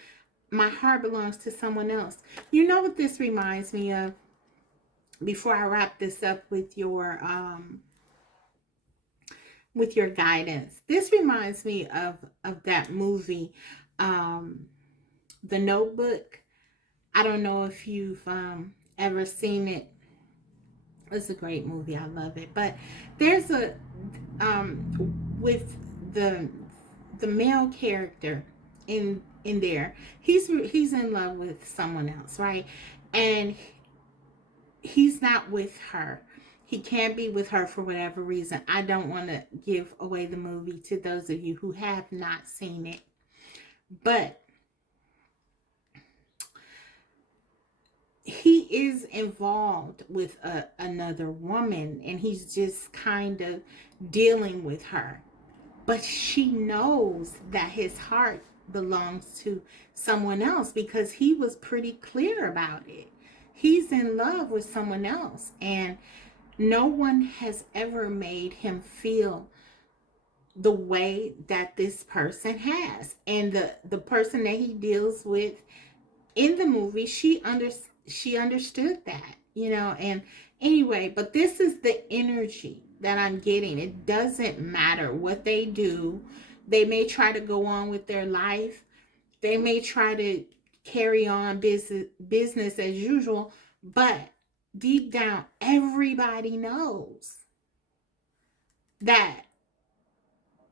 my heart belongs to someone else. You know what this reminds me of? Before I wrap this up with your guidance, this reminds me of that movie, um, The Notebook. I don't know if you've ever seen it. It's a great movie. I love it. But there's a with the male character in there. He's in love with someone else, right? And he's not with her. He can't be with her for whatever reason. I don't want to give away the movie to those of you who have not seen it. But he is involved with another woman, and he's just kind of dealing with her. But she knows that his heart belongs to someone else because he was pretty clear about it. He's in love with someone else, and no one has ever made him feel the way that this person has. And the person that he deals with in the movie, she understood that, and anyway, but this is the energy that I'm getting. It doesn't matter what they do. They may try to go on with their life. They may try to carry on business as usual, but deep down, everybody knows that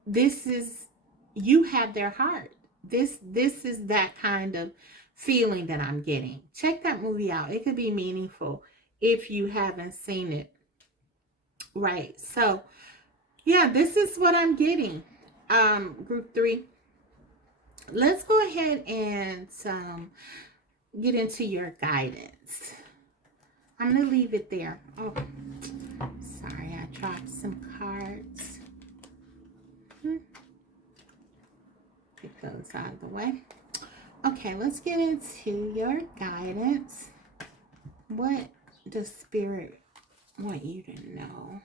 this is, you have their heart. This is that kind of feeling that I'm getting. Check that movie out. It could be meaningful if you haven't seen it. Right. So, yeah, this is what I'm getting. Group 3. Let's go ahead and get into your guidance. I'm going to leave it there. Oh, sorry, I dropped some cards. Get those out of the way. Okay, let's get into your guidance. What does Spirit want you to know?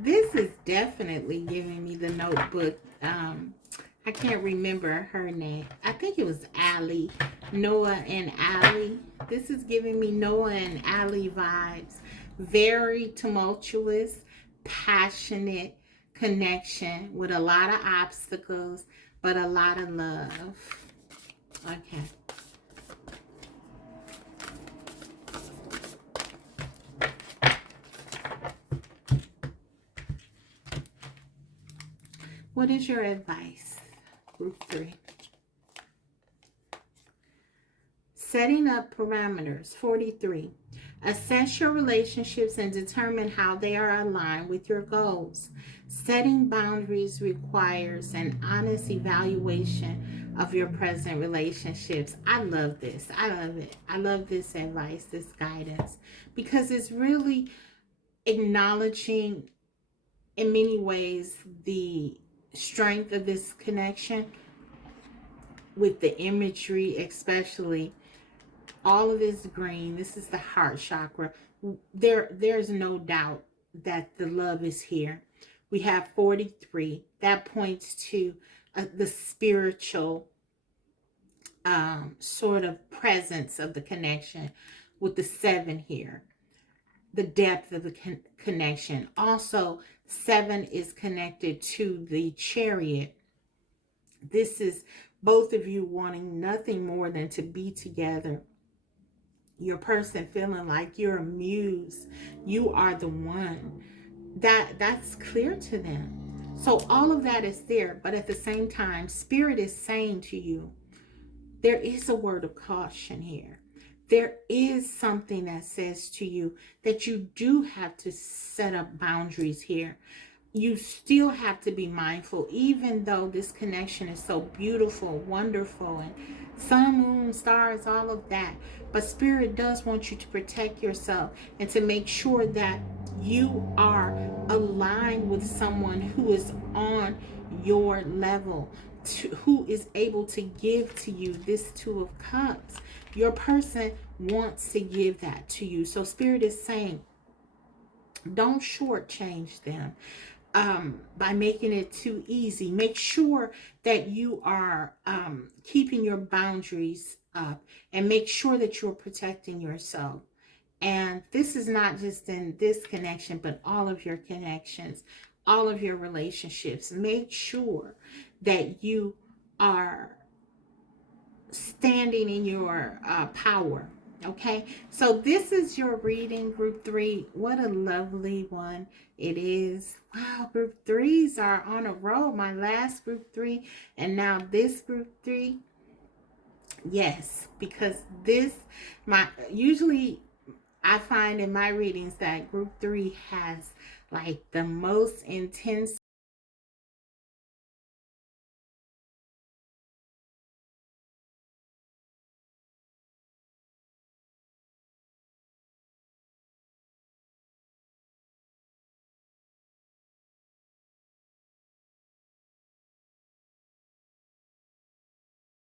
This is definitely giving me the Notebook. I can't remember her name. I think it was Allie. Noah and Allie. This is giving me Noah and Allie vibes. Very tumultuous, passionate connection with a lot of obstacles, but a lot of love. Okay. What is your advice, Group 3? Setting up parameters, 43. Assess your relationships and determine how they are aligned with your goals. Setting boundaries requires an honest evaluation of your present relationships. I love this. I love it. I love this advice, this guidance, because it's really acknowledging in many ways the strength of this connection with the imagery, especially all of this green. This is the heart chakra. There's no doubt that the love is here. We have 43. That points to the spiritual sort of presence of the connection with the 7 here. The depth of the connection. Also, 7 is connected to the Chariot. This is both of you wanting nothing more than to be together. Your person feeling like you're a muse. You are the one. That's clear to them. So all of that is there. But at the same time, Spirit is saying to you, there is a word of caution here. There is something that says to you that you do have to set up boundaries here. You still have to be mindful, even though this connection is so beautiful, wonderful, and sun, moon, stars, all of that. But Spirit does want you to protect yourself and to make sure that you are aligned with someone who is on your level, who is able to give to you this 2 of Cups. your person wants to give that to you. So Spirit is saying, don't shortchange them by making it too easy. Make sure that you are keeping your boundaries up, and make sure that you're protecting yourself. And this is not just in this connection, but all of your connections, all of your relationships. Make sure that you are standing in your power. Okay, so this is your reading, group 3. What a lovely one it is. Wow, group 3s are on a roll. My last group 3, and now this group 3. Yes, because this, usually I find in my readings that group 3 has like the most intense